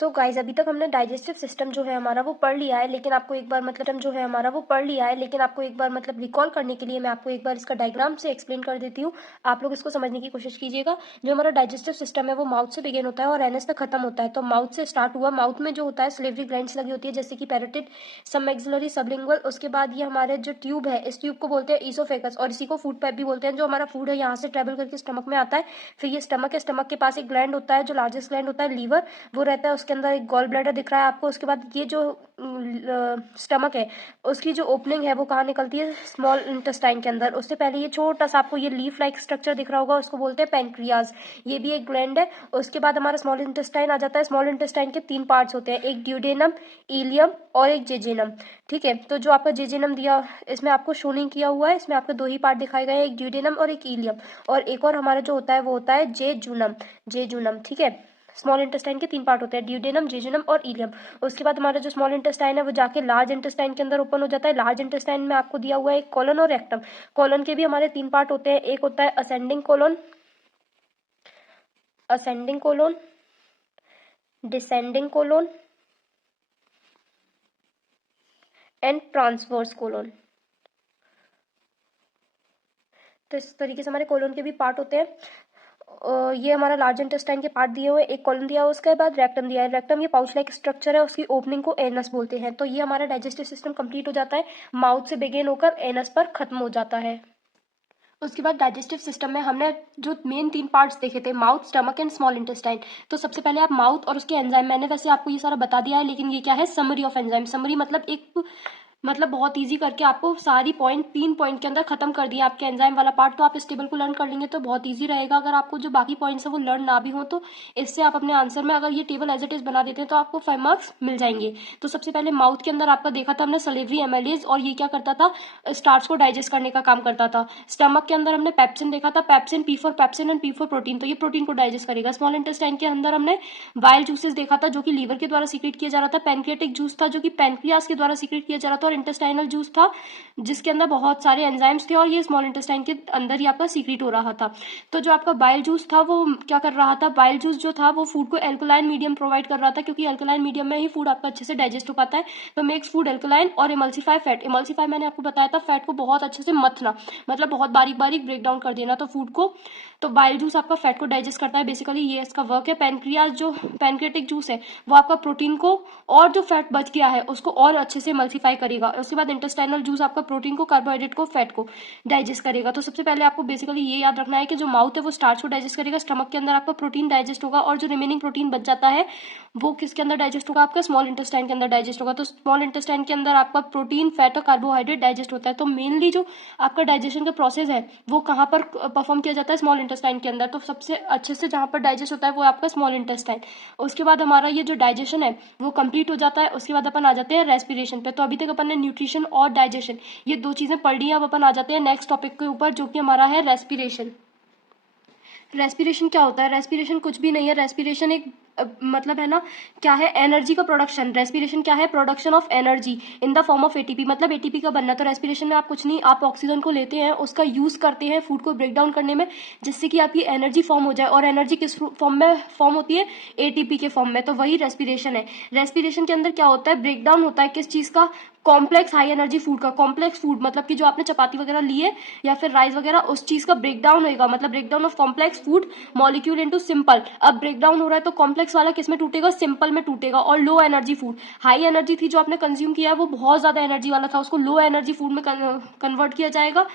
So guys अभी तक हमने डाइजेस्टिव सिस्टम जो है हमारा वो पढ़ लिया है, लेकिन आपको एक बार रिकॉल करने के लिए मैं आपको एक बार इसका डायग्राम से एक्सप्लेन कर देती हूँ। आप लोग इसको समझने की कोशिश कीजिएगा। जो हमारा डाइजेस्टिव सिस्टम है वो माउथ से बिगिन होता है और एनएस पे खत्म होता है। तो माउथ से स्टार्ट हुआ, माउथ में जो होता है सिलेवरी ग्लैंड्स लगी होती है, जैसे कि पैरोटिड, सब मैक्सिलरी, सबलिंगुअल। उसके बाद ये हमारे जो ट्यूब है, इस ट्यूब को बोलते हैं ईसोफेगस और इसी को फूड पाइप भी बोलते हैं। जो हमारा फूड है यहाँ से ट्रेवल करके स्टमक में आता है। फिर ये स्टमक है, स्टमक के पास एक ग्लैंड होता है जो लार्जेस्ट ग्लैंड होता है, लीवर, वो रहता है। उसके अंदर एक गॉल ब्लैडर दिख रहा है आपको। उसके बाद ये जो स्टमक है उसकी जो ओपनिंग है वो कहाँ निकलती है, स्मॉल इंटेस्टाइन के अंदर। उससे पहले ये छोटा सा आपको ये लीफ लाइक स्ट्रक्चर दिख रहा होगा, उसको बोलते हैं पैनक्रियाज, ये भी एक ग्लैंड है। उसके बाद हमारा स्मॉल इंटेस्टाइन आ जाता है। स्मॉल इंटेस्टाइन के 3 पार्ट्स होते हैं, एक ड्यूडेनम, इलियम और एक जेजेनम। ठीक है, तो जो आपका जेजेनम दिया इसमें आपको शो नहीं किया हुआ है, इसमें आपको 2 ही पार्ट दिखाए गए हैं, एक ड्यूडेनम और एक इलियम। और एक और हमारा जो होता है वो होता है जेजुनम। ठीक है, स्मॉल इंटेस्टाइन के 3 पार्ट होते हैं, ड्यूडेनम, जेजुनम और इलियम। उसके बाद हमारा जो स्मॉल इंटेस्टाइन है वो जाके लार्ज इंटेस्टाइन के अंदर ओपन हो जाता है। लार्ज इंटेस्टाइन में आपको दिया हुआ है एक कोलन और रेक्टम। कोलन के भी हमारे 3 पार्ट होते हैं, एक होता है ascending colon, descending colon and transverse colon. तो इस तरीके से हमारे कोलन के भी पार्ट होते हैं। ये हमारा लार्ज इंटेस्टाइन के पार्ट दिए हुए, एक कॉलम दिया हुआ, उसके बाद रेक्टम दिया है। रेक्टम ये पाउच लाइक स्ट्रक्चर है, उसकी ओपनिंग को एनस बोलते हैं। तो ये हमारा डाइजेस्टिव सिस्टम कंप्लीट हो जाता है, माउथ से बिगिन होकर एनस पर खत्म हो जाता है। उसके बाद डाइजेस्टिव सिस्टम में हमने जो मेन 3 पार्ट्स देखे थे, mouth, stomach and small intestine. तो सबसे पहले आप माउथ और उसके एंजाइम, मैंने वैसे आपको ये सारा बता दिया है, लेकिन ये क्या है, समरी ऑफ एंजाइम। समरी मतलब बहुत इजी करके आपको सारी 3 पॉइंट के अंदर खत्म कर दिया आपके एंजाइम वाला पार्ट। तो आप इस टेबल को लर्न कर लेंगे तो बहुत इजी रहेगा। अगर आपको जो बाकी पॉइंट्स है वो लर्न ना भी हो तो इससे आप अपने आंसर में अगर ये टेबल एज इट इज बना देते हैं तो आपको 5 मार्क्स मिल जाएंगे। तो सबसे पहले माउथ के अंदर आपका देखा था हमने सलेवरी एमेलेज, और ये क्या करता था, स्टार्च को डाइजेस्ट करने का काम करता था। स्टमक के अंदर हमने पेप्सिन देखा था, pepsin, P4 pepsin and P4 protein, तो ये प्रोटीन को डाइजेस्ट करेगा। स्मॉल इंटेस्टाइन के अंदर हमने बाइल जूसेस देखा था जो कि लीवर के द्वारा सीक्रेट किया जा रहा था। पैनक्रियाटिक जूस था जो कि पैनक्रियास के द्वारा सीक्रेट किया जा रहा था। और इंटेस्टाइनल जूस था जिसके अंदर बहुत सारे एंजाइम्स थे और ये स्मॉल इंटेस्टाइन के अंदर ही आपका सीक्रेट हो रहा था। तो जो आपका बाइल जूस था वो क्या कर रहा था, बाइल जूस जो था वो फूड को एल्कलाइन मीडियम प्रोवाइड कर रहा था, क्योंकि एल्कलाइन मीडियम में ही फूड आपका अच्छे से डाइजेस्ट हो पाता है। तो मेक्स फूड एल्कलाइन और इमल्सिफाई फैट। इमल्सिफाई मैंने आपको बताया था, फैट को बहुत अच्छे से मथना, मतलब बहुत बारीक बारीक ब्रेक डाउन कर देना तो फूड को। तो बाइल जूस आपका फैट को डाइजेस्ट करता है, बेसिकली ये इसका वर्क है। पैनक्रियाज जो पैनक्रियाटिक जूस है वो आपका प्रोटीन को और जो फैट बच गया है उसको और अच्छे से मल्सीफाई करेगा। उसके बाद इंटेस्टाइनल जूस आपका प्रोटीन को, कार्बोहाइड्रेट को, फैट को डाइजेस्ट करेगा। तो सबसे पहले आपको बेसिकली ये याद रखना है कि जो माउथ है वो स्टार्च को डाइजेस्ट करेगा, स्टमक के अंदर आपका प्रोटीन डाइजेस्ट होगा और जो रिमेनिंग प्रोटीन बच जाता है वो किसके अंदर डाइजेस्ट होगा, आपका स्मॉल इंटेस्टाइन के अंदर डाइजेस्ट होगा। तो स्मॉल इंटेस्टाइन के अंदर आपका प्रोटीन, फैट और कार्बोहाइड्रेट डाइजेस्ट होता है। तो मेनली जो आपका डाइजेशन का प्रोसेस है वो कहाँ पर परफॉर्म किया जाता है, स्मॉल इंटेस्टाइन के अंदर। तो सबसे अच्छे से जहाँ पर डाइजेस्ट होता है वो आपका स्मॉल इंटेस्टाइन। उसके बाद हमारा ये जो डाइजेशन है वो कंप्लीट हो जाता है। उसके बाद अपन आ जाते हैं रेस्पिरेशन पे। तो अभी तक अपन ने न्यूट्रिशन और डाइजेशन ये 2 चीजें पढ़ ली हैं। अब अपन आ जाते हैं नेक्स्ट टॉपिक के ऊपर जो कि हमारा है रेस्पिरेशन। रेस्पिरेशन क्या होता है, रेस्पिरेशन कुछ भी नहीं है। रेस्पिरेशन एक मतलब है ना, क्या है, एनर्जी का प्रोडक्शन। रेस्पिरेशन क्या है, production of energy in the form of ATP, मतलब एटीपी का बनना। तो रेस्पिरेशन में आप कुछ नहीं, आप ऑक्सीजन को लेते हैं, उसका यूज करते हैं फूड को ब्रेक डाउन करने में, जिससे कि आपकी एनर्जी फॉर्म हो जाए। और एनर्जी किस फॉर्म में फॉर्म होती है, एटीपी के फॉर्म में। तो वही रेस्पिरेशन है। रेस्पिरेशन के अंदर क्या होता है, ब्रेक डाउन होता है किस चीज का, कॉम्प्लेक्स हाई एनर्जी फूड का। कॉम्प्लेक्स फूड मतलब कि जो आपने चपाती वगैरह ली है या फिर राइस वगैरह, उस चीज का ब्रेकडाउन होगा, मतलब breakdown of complex food molecule into simple. अब ब्रेकडाउन हो रहा है तो कॉम्प्लेक्स वाला किस में टूटेगा, सिंपल में टूटेगा। और low energy food, high energy थी जो आपने कंज्यूम किया है वो बहुत ज्यादा एनर्जी वाला था, उसको लो एनर्जी फूड में कन्वर्ट किया जाएगा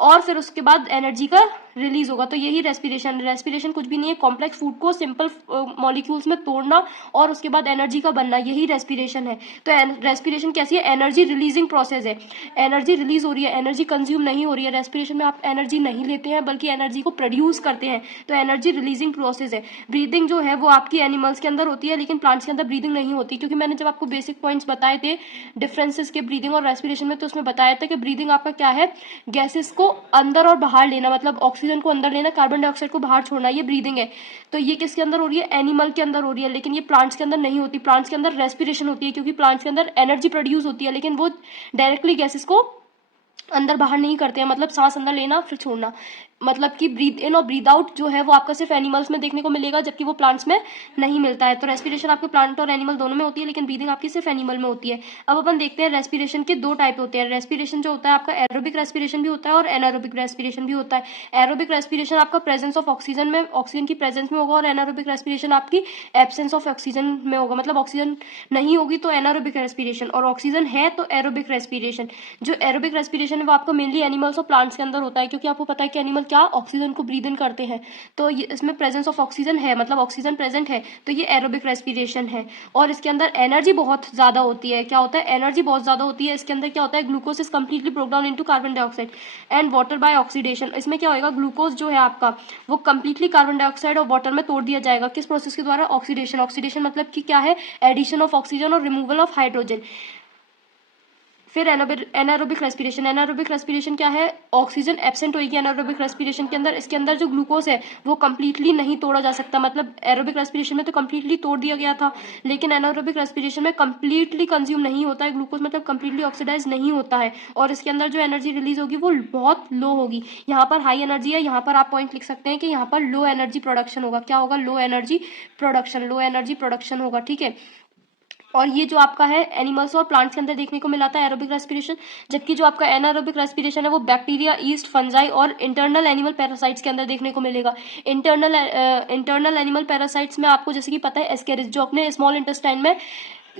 और फिर उसके बाद एनर्जी का रिलीज होगा। तो यही रेस्पिरेशन। रेस्पिरेशन कुछ भी नहीं है, कॉम्प्लेक्स फूड को सिंपल मॉलिक्यूल्स में तोड़ना और उसके बाद एनर्जी का बनना, यही रेस्पिरेशन है। तो रेस्पिरेशन कैसी है, एनर्जी रिलीजिंग प्रोसेस है। एनर्जी रिलीज हो रही है, एनर्जी कंज्यूम नहीं हो रही है। रेस्पिरेशन में आप एनर्जी नहीं लेते हैं बल्कि एनर्जी को प्रोड्यूस करते हैं, तो एनर्जी रिलीजिंग प्रोसेस है। ब्रीदिंग जो है वो आपकी एनिमल्स के अंदर होती है लेकिन प्लांट्स के अंदर ब्रीदिंग नहीं होती, क्योंकि मैंने जब आपको बेसिक पॉइंट्स बताए थे डिफरेंसेस के ब्रीदिंग और रेस्पिरेशन में, तो उसमें बताया था कि ब्रीदिंग आपका क्या है, गैसेस को अंदर और बाहर लेना, मतलब ऑक्सीजन को अंदर लेना, कार्बन डाइऑक्साइड को बाहर छोड़ना, ये ब्रीदिंग है। तो ये किसके अंदर हो रही है, एनिमल के अंदर हो रही है, लेकिन ये प्लांट्स के अंदर नहीं होती। प्लांट्स के अंदर रेस्पिरेशन होती है क्योंकि प्लांट्स के अंदर एनर्जी प्रोड्यूस होती है, लेकिन वो डायरेक्टली गैसेस को अंदर बाहर नहीं करते हैं, मतलब सांस अंदर लेना फिर छोड़ना। मतलब कि ब्रीथ इन और ब्रीथ आउट जो है वो आपका सिर्फ एनिमल्स में देखने को मिलेगा, जबकि वो प्लांट्स में नहीं मिलता है। तो रेस्पिरेशन आपके प्लांट और एनिमल दोनों में होती है, लेकिन ब्रीदिंग आपकी सिर्फ एनिमल में होती है। अब अपन देखते हैं रेस्पिरेशन के दो टाइप होते हैं। रेस्पिरेशन जो होता है आपका एरोबिक रेस्पिरेशन भी होता है और एनारोबिक रेस्पिरेशन भी होता है। एरोबिक रेस्पिरेशन आपका प्रेजेंस ऑफ ऑक्सीजन में, ऑक्सीजन की प्रेजेंस में होगा, और एनारोबिक रेस्पिरेशन आपकी एब्सेंस ऑफ ऑक्सीजन में होगा। मतलब ऑक्सीजन नहीं होगी तो एनारोबिक रेस्पिरेशन, और ऑक्सीजन है तो एरोबिक रेस्पिरेशन। जो एरोबिक रेस्पिरेशन है वो आपको मेनली एनिमल्स और प्लांट्स के अंदर होता है, क्योंकि आपको पता है कि एनिमल क्या ऑक्सीजन को ब्रीद इन करते हैं, तो ये इसमें प्रेजेंस ऑफ ऑक्सीजन है, मतलब ऑक्सीजन प्रेजेंट है, तो ये एरोबिक रेस्पिरेशन है। और इसके अंदर एनर्जी बहुत ज्यादा होती है। क्या होता है? एनर्जी बहुत ज्यादा होती है। इसके अंदर क्या होता है? Glucose is completely broke down into carbon dioxide and water bye oxidation. इसमें क्या होगा? ग्लूकोज जो है आपका वो कंप्लीटली कार्बन डाइऑक्साइड और वाटर में तोड़ दिया जाएगा। किस प्रोसेस के द्वारा? ऑक्सीडेशन। ऑक्सीडेशन मतलब कि क्या है? एडिशन ऑफ ऑक्सीजन और रिमूवल ऑफ हाइड्रोजन। फिर एनारोबिक रेस्पिरेशन। एनारोबिक रेस्पिरेशन क्या है? ऑक्सीजन एब्सेंट होगी एनारोबिक रेस्पिरेशन के अंदर। इसके अंदर जो ग्लूकोज है वो कंप्लीटली नहीं तोड़ा जा सकता। मतलब एरोबिक रेस्पिरेशन में तो कंप्लीटली तोड़ दिया गया था, लेकिन एनारोबिक रेस्पिरेशन में कंप्लीटली कंज्यूम नहीं होता है ग्लूकोज, मतलब कंप्लीटली ऑक्सीडाइज नहीं होता है, और इसके अंदर जो एनर्जी रिलीज होगी वो बहुत लो होगी। यहाँ पर हाई एनर्जी है, यहाँ पर आप पॉइंट लिख सकते हैं कि यहाँ पर लो एनर्जी प्रोडक्शन होगा। क्या होगा? Low energy production. Low energy production होगा, ठीक है। और ये जो आपका है एनिमल्स और प्लांट्स के अंदर देखने को मिला था एरोबिक रेस्पिरेशन, जबकि जो आपका एनारोबिक रेस्पिरेशन है वो बैक्टीरिया, ईस्ट, फंजाई और इंटरनल एनिमल पैरासाइट्स के अंदर देखने को मिलेगा। इंटरनल एनिमल पैरासाइट्स में आपको जैसे कि पता है एस्केरिस, जो अपने स्मॉल इंटेस्टाइन में,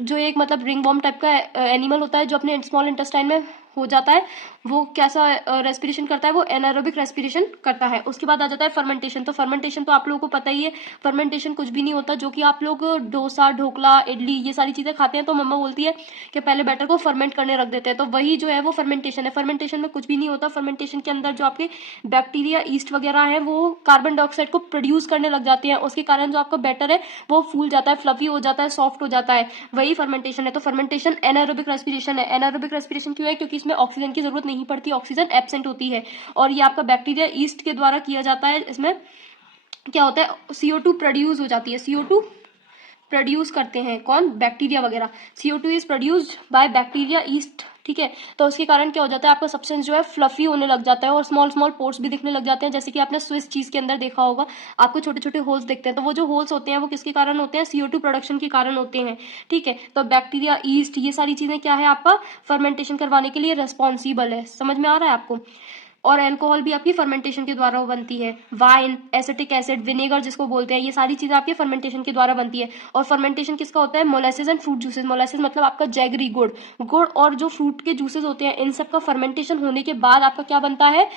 जो एक मतलब रिंग वॉर्म टाइप का एनिमल होता है जो अपने स्मॉल इंटेस्टाइन में हो जाता है, वो कैसा रेस्पिरेशन करता है? वो एनारोबिक रेस्पिरेशन करता है। उसके बाद आ जाता है फर्मेंटेशन। तो फर्मेंटेशन तो आप लोगों को पता ही है, फर्मेंटेशन कुछ भी नहीं होता। जो कि आप लोग डोसा, ढोकला, इडली ये सारी चीजें खाते हैं तो मम्मा बोलती है कि पहले बैटर को फर्मेंट करने रख देते हैं, तो वही जो है वो फर्मेंटेशन है। फर्मेंटेशन में कुछ भी नहीं होता। फर्मेंटेशन के अंदर जो आपके बैक्टीरिया, ईस्ट वगैरह है वो कार्बन डाइऑक्साइड को प्रोड्यूस करने लग जाते हैं, उसके कारण जो आपका बैटर है वो फूल जाता है, फ्लफी हो जाता है, सॉफ्ट हो जाता है, वही फर्मेंटेशन है। तो फर्मेंटेशन एनारोबिक रेस्पिरेशन है। एनारोबिक रेस्पिरेशन क्यों है? क्योंकि इसमें ऑक्सीजन की जरूरत नहीं पड़ती, ऑक्सीजन एब्सेंट होती है, और ये आपका बैक्टीरिया, ईस्ट के द्वारा किया जाता है। इसमें क्या होता है? CO2 प्रोड्यूस हो जाती है। CO2 प्रोड्यूस करते हैं कौन? बैक्टीरिया वगैरह। CO2 is produced by bacteria, east, ठीक है। तो उसके कारण क्या हो जाता है? आपका सब्सटेंस जो है फ्लफी होने लग जाता है और स्मॉल स्मॉल पोर्स भी दिखने लग जाते हैं, जैसे कि आपने स्विस चीज के अंदर देखा होगा, आपको छोटे छोटे होल्स दिखते हैं। तो वो जो होल्स होते हैं वो किसके कारण होते हैं? CO2 प्रोडक्शन के कारण होते हैं, ठीक है। तो बैक्टीरिया, ईस्ट, ये सारी चीजें क्या है आपका फर्मेंटेशन करवाने के लिए रेस्पॉन्सिबल है। समझ में आ रहा है आपको? और अल्कोहल भी आपकी फर्मेंटेशन के द्वारा बनती है। वाइन, एसिटिक एसिड, विनेगर जिसको बोलते हैं, ये सारी चीजें आपके फर्मेंटेशन के द्वारा बनती है। और फर्मेंटेशन किसका होता है? Molasses and fruit juices. Molasses मतलब आपका जैगरी, गुड़, गुड़ और जो फ्रूट के जूसेस होते हैं, इन सब का फर्मेंटेशन होने के बाद आपका क्या बनता है?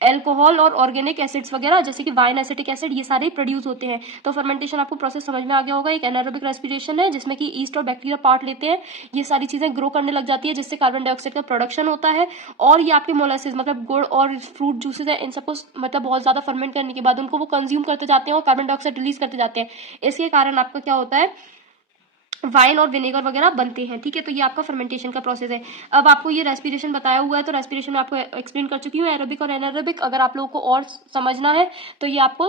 अल्कोहल और ऑर्गेनिक एसिड्स वगैरह, जैसे कि वाइन, एसिटिक एसिड, ये सारे प्रोड्यूस होते हैं। तो फर्मेंटेशन आपको प्रोसेस समझ में आ गया होगा। एक एनारोबिक रेस्पिरेशन है जिसमें कि ईस्ट और बैक्टीरिया पार्ट लेते हैं, ये सारी चीजें ग्रो करने लग जाती है जिससे कार्बन डाइऑक्साइड का प्रोडक्शन होता है। और ये आपके मोलासेस मतलब गुड़ और फ्रूट जूसेस है, इन सबको मतलब बहुत ज्यादा फर्मेंट करने के बाद उनको वो कंज्यूम करते जाते हैं और कार्बन डाइऑक्साइड रिलीज करते जाते हैं। इसके कारण आपका क्या होता है? वाइन और विनेगर वगैरह बनते हैं, ठीक है। तो ये आपका फर्मेंटेशन का प्रोसेस है। अब आपको ये रेस्पिरेशन बताया हुआ है, तो रेस्पिरेशन में आपको एक्सप्लेन कर चुकी हूँ, एरोबिक और एनारोबिक। अगर आप लोगों को और समझना है तो ये आपको,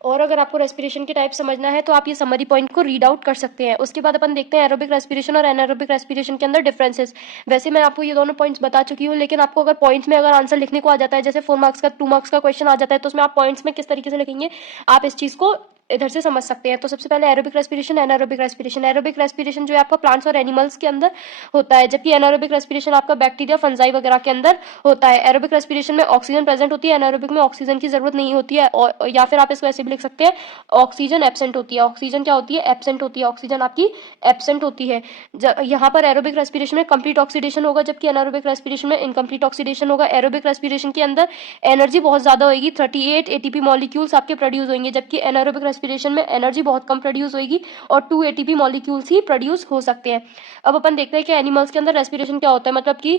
और अगर आपको रेस्पिरेशन के टाइप समझना है तो आप ये समरी पॉइंट को रीड आउट कर सकते हैं। उसके बाद अपन देखते हैं एरोबिक रेस्पिरेशन और एनारोबिक रेस्पिरेशन के अंदर डिफरेंसेस। वैसे मैं आपको ये दोनों पॉइंट्स बता चुकी हूँ, लेकिन आपको अगर पॉइंट्स में अगर आंसर लिखने को आ जाता है, जैसे 4 मार्क्स का 2 मार्क्स का क्वेश्चन आ जाता है, तो उसमें आप पॉइंट्स में किस तरीके से लिखेंगे आप इस चीज को इधर से समझ सकते हैं। तो सबसे पहले aerobic respiration, anaerobic respiration. Aerobic respiration जो है आपका प्लांट्स और एनिमल्स के अंदर होता है, जबकि एनारोबिक रेस्पिरेशन आपका बैक्टीरिया, फंजाई वगैरह के अंदर होता है। एरोबिक रेस्पिरेशन में ऑक्सीजन प्रेजेंट होती है, एनारोबिक में ऑक्सीजन की जरूरत नहीं होती है, और या फिर आप इसको ऐसे भी लिख सकते हैं, ऑक्सीजन एब्सेंट होती है। ऑक्सीजन क्या होती है? एब्सेंट होती है। ऑक्सीजन आपकी एब्सेंट होती है। यहाँ पर एरोबिक रेस्पिरेशन में कंप्लीट ऑक्सीडेशन होगा, जबकि एनारोबिक रेस्पिरेशन में इनकम्प्लीट ऑक्सीडेशन होगा। एरोबिक रेस्पिरेशन के अंदर एनर्जी बहुत ज्यादा होगी, 38 ATP मॉलिक्यूल्स आपके प्रोड्यूस होंगे, जबकि एनारोबिक रेस्पिरेशन में एनर्जी बहुत कम प्रोड्यूस होगी और 2 ATP मॉलिक्यूल्स ही प्रोड्यूस हो सकते हैं। अब अपन देखते हैं कि एनिमल्स के अंदर रेस्पिरेशन क्या होता है। मतलब कि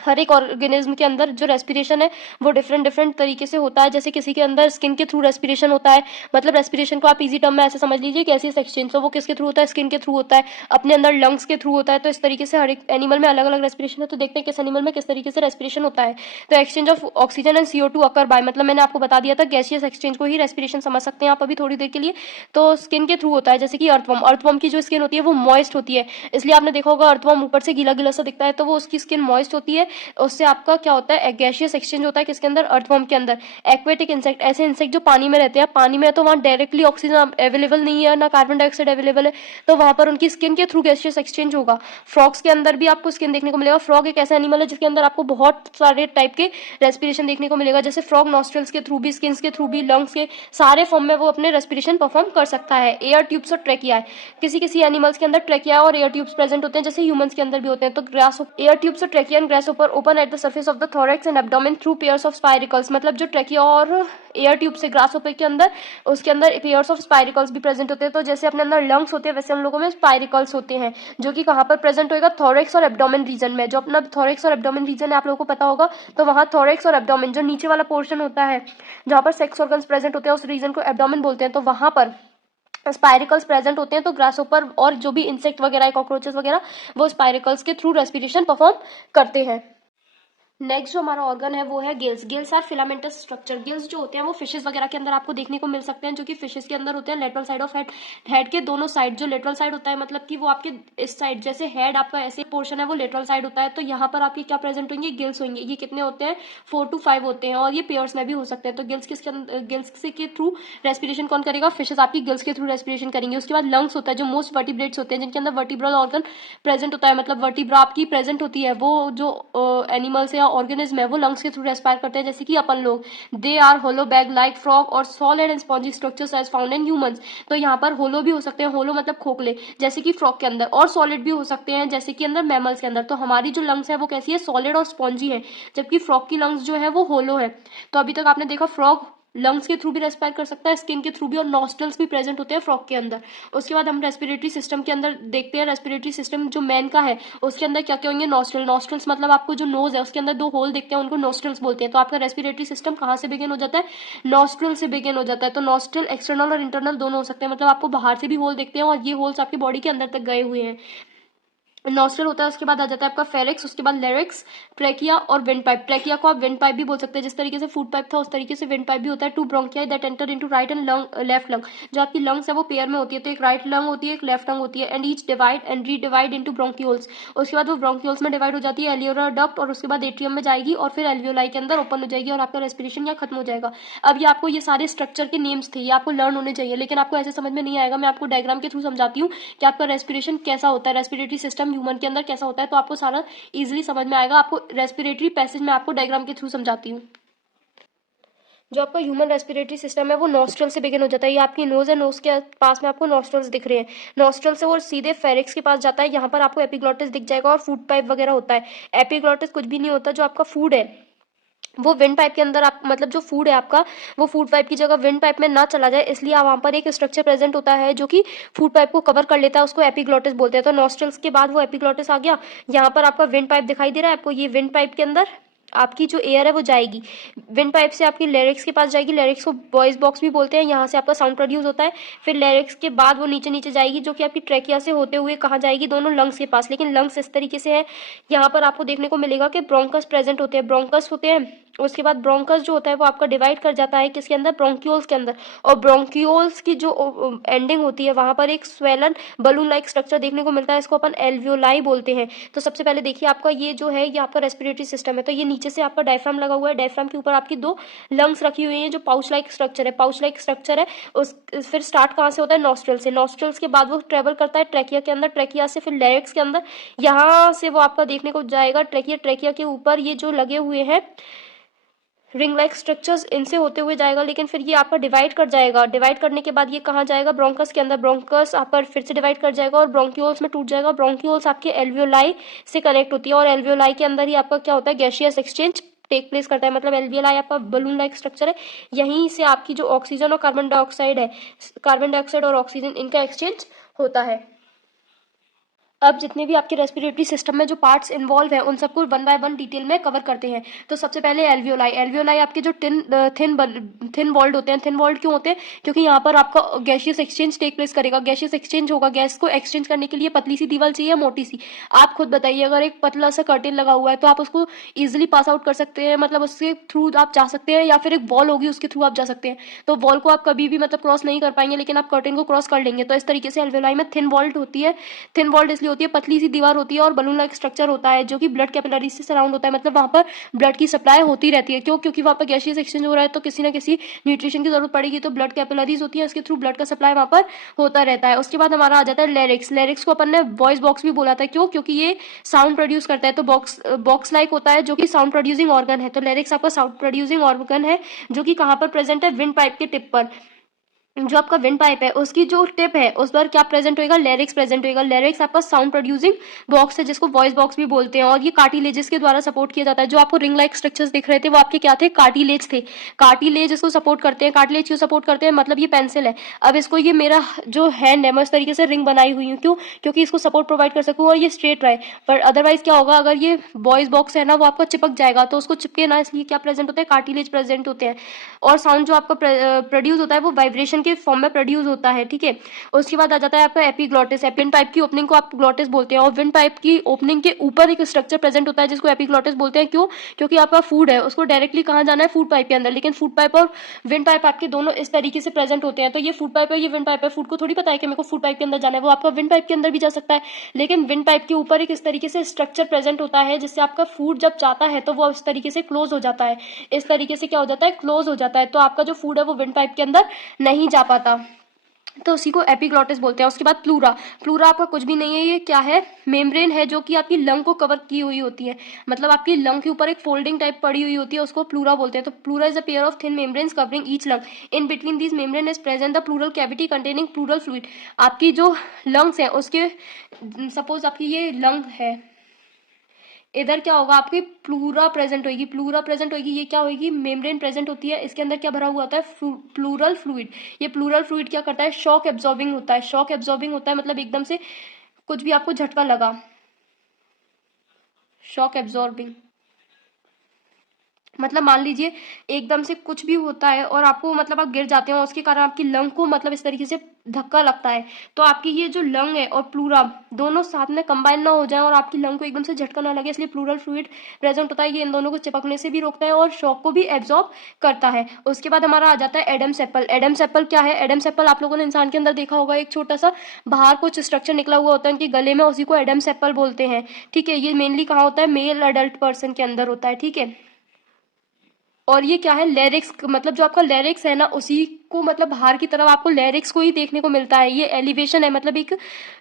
हर एक ऑर्गेनिज्म के अंदर जो रेस्पिरेशन है वो डिफरेंट डिफरेंट तरीके से होता है। जैसे किसी के अंदर स्किन के थ्रू रेस्पिरेशन होता है, मतलब रेस्पिरेशन को आप इजी टर्म में ऐसे समझ लीजिए गैसियस एक्सचेंज, तो वो किसके थ्रू होता है? स्किन के थ्रू होता है। अपने अंदर लंग्स के थ्रू होता है। तो इस तरीके से हर एक एनिमल में अलग अलग रेस्पिरेशन है। तो देखते हैं किस एनिमल में किस तरीके से रेस्पिरेशन होता है। तो exchange of oxygen and CO2 occur by, मतलब मैंने आपको बता दिया था गैसियस एक्सचेंज को ही रेस्पिरेशन समझ सकते हैं आप अभी थोड़ी देर के लिए। तो स्किन के थ्रू होता है, जैसे कि अर्थवर्म, अर्थवर्म की जो स्किन होती है वो मॉइस्ट होती है, इसलिए आपने देखा होगा अर्थवर्म ऊपर से गीला गीला सा दिखता है, तो वो उसकी स्किन मॉइस्ट होती है। है, उससे आपका क्या होता है, गैसियस एक्सचेंज होता है किसके अंदर, अर्थवर्म के अंदर। एक्वेटिक इंसेक्ट, ऐसे इंसेक्ट जो पानी में रहते हैं, पानी में है तो वहाँ डायरेक्टली ऑक्सीजन अवेलेबल नहीं है, ना कार्बन डाइऑक्साइड अवेलेबल है, तो वहाँ पर उनकी स्किन के थ्रू गैसियस एक्सचेंज होगा। फ्रॉग्स के अंदर भी आपको स्किन देखने को मिलेगा। फ्रॉग एक ऐसा एनिमल है जिसके अंदर आपको बहुत सारे टाइप के रेस्पिरेशन देखने को मिलेगा, जैसे फ्रॉग नॉस्ट्रल्स के थ्रू भी, स्किन के थ्रू भी, लंग्स के सारे फॉर्म में वो अपने रेस्पिरेशन परफॉर्म कर सकता है। एयर ट्यूब्स और ट्रेकिया है, किसी किसी एनिमल्स के अंदर ट्रेकिया और एयर ट्यूब्स प्रेजेंट होते हैं, जैसे ह्यूमंस के अंदर भी होते हैं। तो ग्रास एयर ट्यूब्स और trachea and grass open at the surface of the thorax and abdomen through pairs of spiracles, मतलब जो ट्रेकिया और एयर ट्यूब से ग्रास के अंदर, उसके अंदर पेयर्स ऑफ स्पाइरिकल्स भी प्रेजेंट होते हैं। तो जैसे अपने अंदर लंग्स होते हैं, वैसे हम लोगों में स्पाइरिकल्स होते हैं, जो कि कहाँ पर प्रेजेंट होएगा, थोरैक्स और एब्डोमेन रीजन में। जो अपना थोरैक्स और एब्डोमेन रीजन है, आप लोगों को पता होगा, तो वहाँ थोरैक्स और एब्डोमेन जो नीचे वाला पोर्शन होता है जहाँ पर सेक्स ऑर्गन्स प्रेजेंट होते हैं, उस रीजन को एब्डोमेन बोलते हैं। तो वहाँ पर स्पाइरिकल्स प्रेजेंट होते हैं। तो ग्रासहोपर और जो भी इंसेक्ट वगैरह है, कॉकरोचेस वगैरह, वो स्पाइरिकल्स के थ्रू रेस्पिरेशन परफॉर्म करते हैं। नेक्स्ट जो हमारा ऑर्गन है वो है gills. Gills are filamentous structure. Gills जो होते हैं वो फिशेस वगैरह के अंदर आपको देखने को मिल सकते हैं, जो कि फिशेस के अंदर होते हैं lateral side of head. Head के दोनों साइड, जो लेटरल साइड होता है, मतलब कि वो आपके इस साइड, जैसे हेड आपका ऐसे पोर्शन है वो लेटरल साइड होता है, तो यहाँ पर आपके क्या प्रेजेंट होंगे, गिल्स होंगे। ये कितने होते हैं, 4 to 5 होते हैं, और ये पेयर्स में भी हो सकते हैं। तो गिल्स के थ्रू रेस्पिरेशन कौन करेगा, फिशेस आपकी गिल्स के थ्रू रेस्पिरेशन करेंगे। उसके बाद लंग्स होता है, जो मोस्ट वर्टिब्रेट्स होते हैं, जिनके अंदर वर्टिब्रल ऑर्गन प्रेजेंट होता है, मतलब वर्टिब्रा आपकी प्रेजेंट होती है। वो जो एनिमल्स या ऑर्गेनिज्म है वो लंग्स के थ्रू रेस्पायर करते हैं, जैसे कि अपन लोग। They are hollow bag like frog और solid and spongy structures as found in humans. तो यहाँ पर होलो भी हो सकते हैं, होलो मतलब खोखले, जैसे कि फ्रॉग के अंदर, और सॉलिड भी हो सकते हैं, जैसे कि अंदर मैमल्स के अंदर। तो हमारी जो लंग्स है वो कैसी है, सॉलिड और स्पॉन्जी है, जबकि फ्रॉग की लंग्स जो है वो होलो है। तो अभी तक आपने देखा फ्रॉग लंग्स के थ्रू भी रेस्पायर कर सकता है, स्किन के थ्रू भी, और नॉस्ट्रल्स भी प्रेजेंट होते हैं फ्रॉग के अंदर। उसके बाद हम रेस्पिरेटरी सिस्टम के अंदर देखते हैं। रेस्पिरेटरी सिस्टम जो मैन का है, उसके अंदर क्या क्या होंगे, नॉस्ट्रल। नॉस्ट्रल्स मतलब आपको जो नोज है उसके अंदर 2 होल देखते हैं, उनको नॉस्ट्रल्स बोलते हैं। तो आपका रेस्पिरेटरी सिस्टम कहाँ से बिगिन हो जाता है, नॉस्ट्रल से बिगिन हो जाता है। तो नॉस्ट्रल एक्सटर्नल और इंटरनल दोनों हो सकते हैं, मतलब आपको बाहर से भी होल देखते हैं, और ये होल्स आपकी बॉडी के अंदर तक गए हुए हैं। नॉस्ट्रल होता है, उसके बाद आ जाता है आपका फेरिक्स, उसके बाद लेरिक्स, ट्रेकिया और विंड पाइप। ट्रेकिया को आप विंड पाइप भी बोल सकते हैं, जिस तरीके से फूड पाइप था उस तरीके से विंड पाइप भी होता है। 2 bronchia that enter into right and left lung. जो आपकी लंग्स है वो पेयर में होती है, तो एक राइट लंग होती है, एक लेफ्ट लंग होती है, and each divide and redivide into bronchioles. उसके बाद वो ब्रोंक्यूल्स में डिवाइड हो जाती है, एलियोलर डक्ट, और उसके बाद एट्रियम में जाएगी, और फिर एल्वियोलाई के अंदर ओपन हो जाएगी, और आपका रेस्पिरेशन यहाँ खत्म हो जाएगा। अब ये आपको ये सारे स्ट्रक्चर के नेम्स थे, ये आपको लर्न होने चाहिए, लेकिन आपको ऐसे समझ में नहीं आएगा। मैं आपको डायग्राम के थ्रू समझाती हूँ कि आपका रेस्पिरेशन कैसा होता है, रेस्पिरेटरी सिस्टम ह्यूमन के अंदर कैसा होता है, तो आपको सारा इजीली समझ में आएगा। आपको रेस्पिरेटरी पैसेज में आपको डायग्राम के थ्रू समझाती हूँ। जो आपका ह्यूमन रेस्पिरेटरी सिस्टम है वो नॉस्ट्रल से बिगिन हो जाता है। ये आपकी नोज है, नोज के पास में आपको नॉस्ट्रल्स दिख रहे हैं। नॉस्ट्रल से वो सीधे फेरिक्स के पास जाता है, यहाँ पर आपको एपिग्लॉटिस दिख जाएगा, और फूड पाइप वगैरह होता है। एपिग्लॉटिस कुछ भी नहीं होता, जो आपका फूड है वो विंड पाइप के अंदर, आप मतलब जो फूड है आपका, वो फूड पाइप की जगह विंड पाइप में ना चला जाए, इसलिए वहां पर एक स्ट्रक्चर प्रेजेंट होता है जो कि फूड पाइप को कवर कर लेता है, उसको एपिग्लॉटिस बोलते हैं। तो नॉस्ट्रल्स के बाद वो एपिग्लॉटिस आ गया, यहाँ पर आपका विंड पाइप दिखाई दे रहा है आपको। ये विंड पाइप के अंदर आपकी जो एयर है वो जाएगी, विंड पाइप से आपकी लेरिक्स के पास जाएगी। लेरिक्स को वॉइस बॉक्स भी बोलते हैं, यहाँ से आपका साउंड प्रोड्यूस होता है। फिर लेरिक्स के बाद वो नीचे नीचे जाएगी, जो कि आपकी ट्रेकिया से होते हुए कहाँ जाएगी, दोनों लंग्स के पास। लेकिन लंग्स इस तरीके से है, यहाँ पर आपको देखने को मिलेगा कि ब्रोंकस प्रेजेंट होते हैं, ब्रोंकस होते हैं। उसके बाद ब्रोंकस जो होता है वो आपका डिवाइड कर जाता है किसके अंदर, ब्रोंक्यूल्स के अंदर। और ब्रोंक्यूल्स की जो एंडिंग होती है वहां पर एक स्वेलन बलून लाइक स्ट्रक्चर देखने को मिलता है, इसको अपन एल्वियोलाई बोलते हैं। तो सबसे पहले देखिए आपका ये जो है ये आपका रेस्पिरेटरी सिस्टम है। तो ये नीचे से आपका डायफ्राम लगा हुआ है, डायफ्राम के ऊपर आपकी 2 लंग्स रखी हुई हैं, जो पाउच लाइक स्ट्रक्चर है, पाउच लाइक स्ट्रक्चर है। उस फिर स्टार्ट कहाँ से होता है, नॉस्ट्रल से। नॉस्ट्रल्स के बाद वो ट्रेवल करता है ट्रेकिया के अंदर, ट्रेकिया से फिर लेरिक्स के अंदर, यहाँ से वो आपका देखने को जाएगा ट्रेकिया। ट्रेकिया के ऊपर ये जो लगे हुए हैं रिंग लाइक स्ट्रक्चर्स, इनसे होते हुए जाएगा, लेकिन फिर ये आपका डिवाइड कर जाएगा। डिवाइड करने के बाद ये कहाँ जाएगा, ब्रोंकस के अंदर। ब्रोंकस आप पर फिर से डिवाइड कर जाएगा और ब्रोंक्यूल्स में टूट जाएगा। ब्रोंक्यूल्स आपके एल्वियोलाई से कनेक्ट होती है, और एल्वियोलाई के अंदर ही आपका क्या होता है, गैसियस एक्सचेंज टेक प्लेस करता है। मतलब एल्वियोलाई आपका बलून लाइक स्ट्रक्चर है, यहीं से आपकी जो ऑक्सीजन और कार्बन डाइऑक्साइड है, कार्बन डाइऑक्साइड और ऑक्सीजन, इनका एक्सचेंज होता है। अब जितने भी आपके रेस्पिरेटरी सिस्टम में जो पार्ट्स इन्वॉल्व है उन सबको 1 बाय 1 डिटेल में कवर करते हैं। तो सबसे पहले एल्वियोलाई। एल्वियोलाई आपके जो थिन वॉल्ड होते हैं। थिन वॉल्ड क्यों होते हैं, क्योंकि यहाँ पर आपका गैसियस एक्सचेंज टेक प्लेस करेगा, गैसियस एक्सचेंज होगा। गैस को एक्सचेंज करने के लिए पतली सी दीवार चाहिए, मोटी सी। आप खुद बताइए, अगर एक पतला सा कर्टेन लगा हुआ है तो आप उसको ईजिली पास आउट कर सकते हैं, मतलब उसके थ्रू आप जा सकते हैं, या फिर एक वॉल होगी उसके थ्रू आप जा सकते हैं। तो वॉल को आप कभी भी मतलब क्रॉस नहीं कर पाएंगे, लेकिन आप कर्टेन को क्रॉस कर लेंगे। तो इस तरीके से एल्वियोलाई में थिन वॉल्ड होती है। थिन वॉल्ड इसलिए होती है, पतली सी दीवार होती है और बलून लाइक स्ट्रक्चर होता है जो कि ब्लड कैपिलरीज से सराउंड होता है, मतलब वहाँ पर ब्लड की सप्लाई होती रहती है। क्यों? क्योंकि वहाँ पर गैसियस एक्सचेंज हो रहा है, तो किसी ना किसी न्यूट्रिशन की जरूरत पड़ेगी, तो ब्लड कैपिलरीज होती है, उसके थ्रू ब्लड का सप्लाई वहाँ पर होता रहता है। उसके बाद हमारा आ जाता है लैरिक्स। लैरिक्स को अपन ने वॉइस बॉक्स भी बोला था। क्यों? क्योंकि ये साउंड प्रोड्यूस करता है, तो बॉक्स लाइक होता है जो कि साउंड प्रोड्यूसिंग ऑर्गन है। तो लैरिक्स आपका साउंड प्रोड्यूसिंग ऑर्गन है जो कि कहाँ पर प्रेजेंट है? विंड पाइप के टिप पर। जो आपका विंड पाइप है उसकी जो टिप है उस पर क्या प्रेजेंट होएगा? लैरिक्स प्रेजेंट होएगा। लैरिक्स आपका साउंड प्रोड्यूसिंग बॉक्स है जिसको वॉइस बॉक्स भी बोलते हैं, और ये कार्टिलेजेस के द्वारा सपोर्ट किया जाता है। जो आपको रिंग लाइक स्ट्रक्चर्स दिख रहे थे वो आपके क्या थे? कार्टिलेज थे। कार्टिलेज इसको सपोर्ट करते हैं। कार्टिलेज क्यों सपोर्ट करते हैं? मतलब ये पेंसिल है, अब इसको ये मेरा जो हैंड है मैं इस तरीके से रिंग बनाई हुई हूँ। क्यों? क्योंकि इसको सपोर्ट प्रोवाइड कर सकूँ और ये स्ट्रेट रहे। पर अदरवाइज क्या होगा? अगर ये वॉइस बॉक्स है ना वो आपका चिपक जाएगा, तो उसको चिपके ना, इसलिए क्या प्रेजेंट होते हैं? कार्टिलेज प्रेजेंट होते हैं। और साउंड जो आपका प्रोड्यूस होता है वो वाइब्रेशन के फॉर्म में प्रोड्यूस होता है। ठीक है, उसके बाद आ जाता है आपका एपिग्लॉटिस। विंड पाइप की ओपनिंग को आप ग्लॉटिस बोलते हैं, और विंड पाइप की ओपनिंग के ऊपर एक स्ट्रक्चर प्रेजेंट होता है जिसको एपिग्लॉटिस बोलते हैं। क्यों? क्योंकि आपका फूड है उसको डायरेक्टली कहाँ जाना है? फूड पाइप के अंदर। लेकिन फूड पाइप और विंड पाइप आपके दोनों इस तरीके से प्रेजेंट होते हैं। तो ये फूड पाइप है, ये विंड पाइप है। फूड को थोड़ी पता है कि मेरे को फूड पाइप के अंदर जाना है, वो आपका विंड पाइप के अंदर भी जा सकता है। लेकिन विंड पाइप के ऊपर एक इस तरीके से स्ट्रक्चर प्रेजेंट होता है जिससे आपका फूड जब जाता है तो वो इस तरीके से क्लोज हो जाता है। इस तरीके से क्या हो जाता है? क्लोज हो जाता है। तो आपका जो फूड है वो विंड पाइप के अंदर नहीं जा पाता, तो उसी को एपिग्लॉटिस बोलते हैं। उसके बाद प्लूरा। प्लूरा आपका कुछ भी नहीं है, ये क्या है? मेम्ब्रेन है जो कि आपकी लंग को कवर की हुई होती है, मतलब आपकी लंग के ऊपर एक फोल्डिंग टाइप पड़ी हुई होती है, उसको प्लूरा बोलते हैं। तो pleura is a pair of thin membranes covering each lung. In between this membrane is present the pleural cavity containing pleural fluid. आपकी जो लंग्स है उसके, सपोज आपकी ये लंग है, इधर क्या होगा? आपकी प्लूरा प्रेजेंट होगी। प्लूरा प्रेजेंट होगी, ये क्या होगी? मेम्ब्रेन प्रेजेंट होती है, इसके अंदर क्या भरा हुआ होता है? Pleural fluid. ये प्लूरल फ्लूइड क्या करता है? शॉक एब्जॉर्बिंग होता है। शॉक एब्जॉर्बिंग होता है मतलब एकदम से कुछ भी आपको झटका लगा, शॉक एब्जॉर्बिंग मतलब मान लीजिए एकदम से कुछ भी होता है और आपको मतलब आप गिर जाते हो, उसके कारण आपकी लंग को मतलब इस तरीके से धक्का लगता है, तो आपकी ये जो लंग है और प्लूरा दोनों साथ में कंबाइन ना हो जाए और आपकी लंग को एकदम से झटका ना लगे, इसलिए प्लूरल फ्लूइड प्रेजेंट होता है। ये इन दोनों को चिपकने से भी रोकता है और शॉक को भी एब्जॉर्ब करता है। उसके बाद हमारा आ जाता है एडम्स एप्पल। एडम्स एप्पल क्या है? एडम्स एप्पल आप लोगों ने इंसान के अंदर देखा होगा, एक छोटा सा बाहर कुछ स्ट्रक्चर निकला हुआ होता है उनके गले में, उसी को एडम्स एप्पल बोलते हैं। ठीक है, ये मेनली कहाँ होता है? मेल अडल्ट पर्सन के अंदर होता है। ठीक है, और ये क्या है? लैरिक्स, मतलब जो आपका लैरिक्स है ना उसी को मतलब बाहर की तरफ आपको लैरिक्स को ही देखने को मिलता है। ये एलिवेशन है, मतलब एक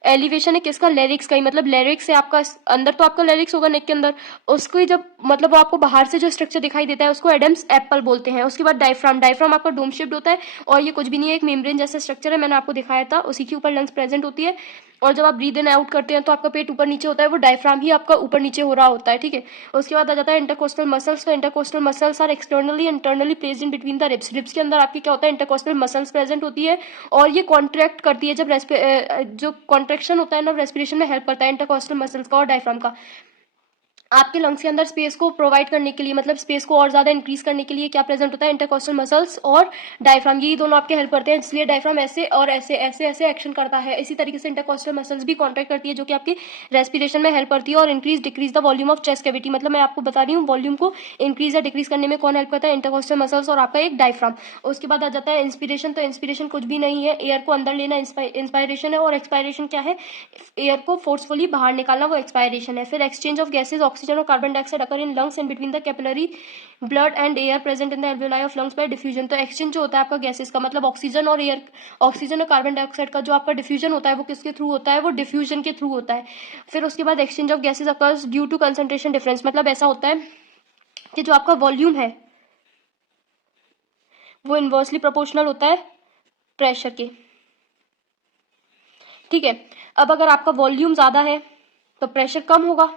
एलिवेशन है किसका? लैरिक्स का ही। मतलब लैरिक्स है आपका, अंदर तो आपका लैरिक्स होगा नेक के अंदर, उसको जब मतलब वो आपको बाहर से जो स्ट्रक्चर दिखाई देता है उसको एडम्स एप्पल बोलते हैं। उसके बाद डायफ्राम। डायफ्राम आपका डोम शेप्ड होता है और ये कुछ भी नहीं है, एक मेम्ब्रेन जैसा स्ट्रक्चर है, मैंने आपको दिखाया था, उसी के ऊपर लंग्स प्रेजेंट होती है। और जब आप ब्रीद इन आउट करते हैं तो आपका पेट ऊपर नीचे होता है, वो डायफ्राम ही आपका ऊपर नीचे हो रहा होता है। ठीक है, उसके बाद आ जाता है इंटरकोस्टल मसल्स। तो intercostal muscles are externally internally placed in between the ribs. Ribs के अंदर आपके क्या होता है? इंटरकोस्टल मसल्स प्रेजेंट होती है और ये कॉन्ट्रैक्ट करती है जब जो कॉन्ट्रेक्शन होता है ना रेस्पिरेशन में हेल्प करता है इंटरकोस्टल मसल्स का और डायफ्राम का। आपके लंग्स के अंदर स्पेस को प्रोवाइड करने के लिए, मतलब स्पेस को और ज्यादा इंक्रीज करने के लिए क्या प्रेजेंट होता है? इंटरकोस्टल मसल्स और डायफ्राम, यही दोनों आपके हेल्प करते हैं, इसलिए डायफ्राम ऐसे और ऐसे ऐसे ऐसे एक्शन करता है। इसी तरीके से इंटरकोस्टल मसल्स भी कॉन्ट्रैक्ट करती है जो कि आपकी रेस्पिरेशन में हेल्प करती है और increase decrease the volume of chest cavity. मतलब मैं आपको बता रही हूँ वॉल्यूम को इंक्रीज या डिक्रीज करने में कौन हेल्प करता है? इंटरकोस्टल मसल्स और आपका एक डायफ्राम। उसके बाद आ जाता है इंस्पिरेशन। तो इंस्पिरेशन कुछ भी नहीं है, एयर को अंदर लेना इंस्पायरेशन है, और एक्सपायरेशन क्या है? एयर को फोर्सफुली बाहर निकालना, वो एक्सपायरेशन है। फिर एक्सचेंज ऑफ गैसेज, ऑक्सीजन और carbon dioxide occur in lungs and between the capillary blood and air present in the alveoli of lungs by diffusion। तो एक्सचेंज जो होता है आपका गैसेस का, मतलब ऑक्सीजन और एयर, ऑक्सीजन और कार्बन डाइऑक्साइड का जो आपका डिफ्यूजन होता है वो किसके थ्रू होता है? वो डिफ्यूजन के थ्रू होता है। फिर उसके बाद exchange of gases occurs due to concentration difference. मतलब ऐसा होता है कि जो आपका वॉल्यूम है वो इनवर्सली प्रोपोर्शनल होता है प्रेशर के। ठीक है, अब अगर आपका वॉल्यूम ज्यादा है तो प्रेशर कम होगा,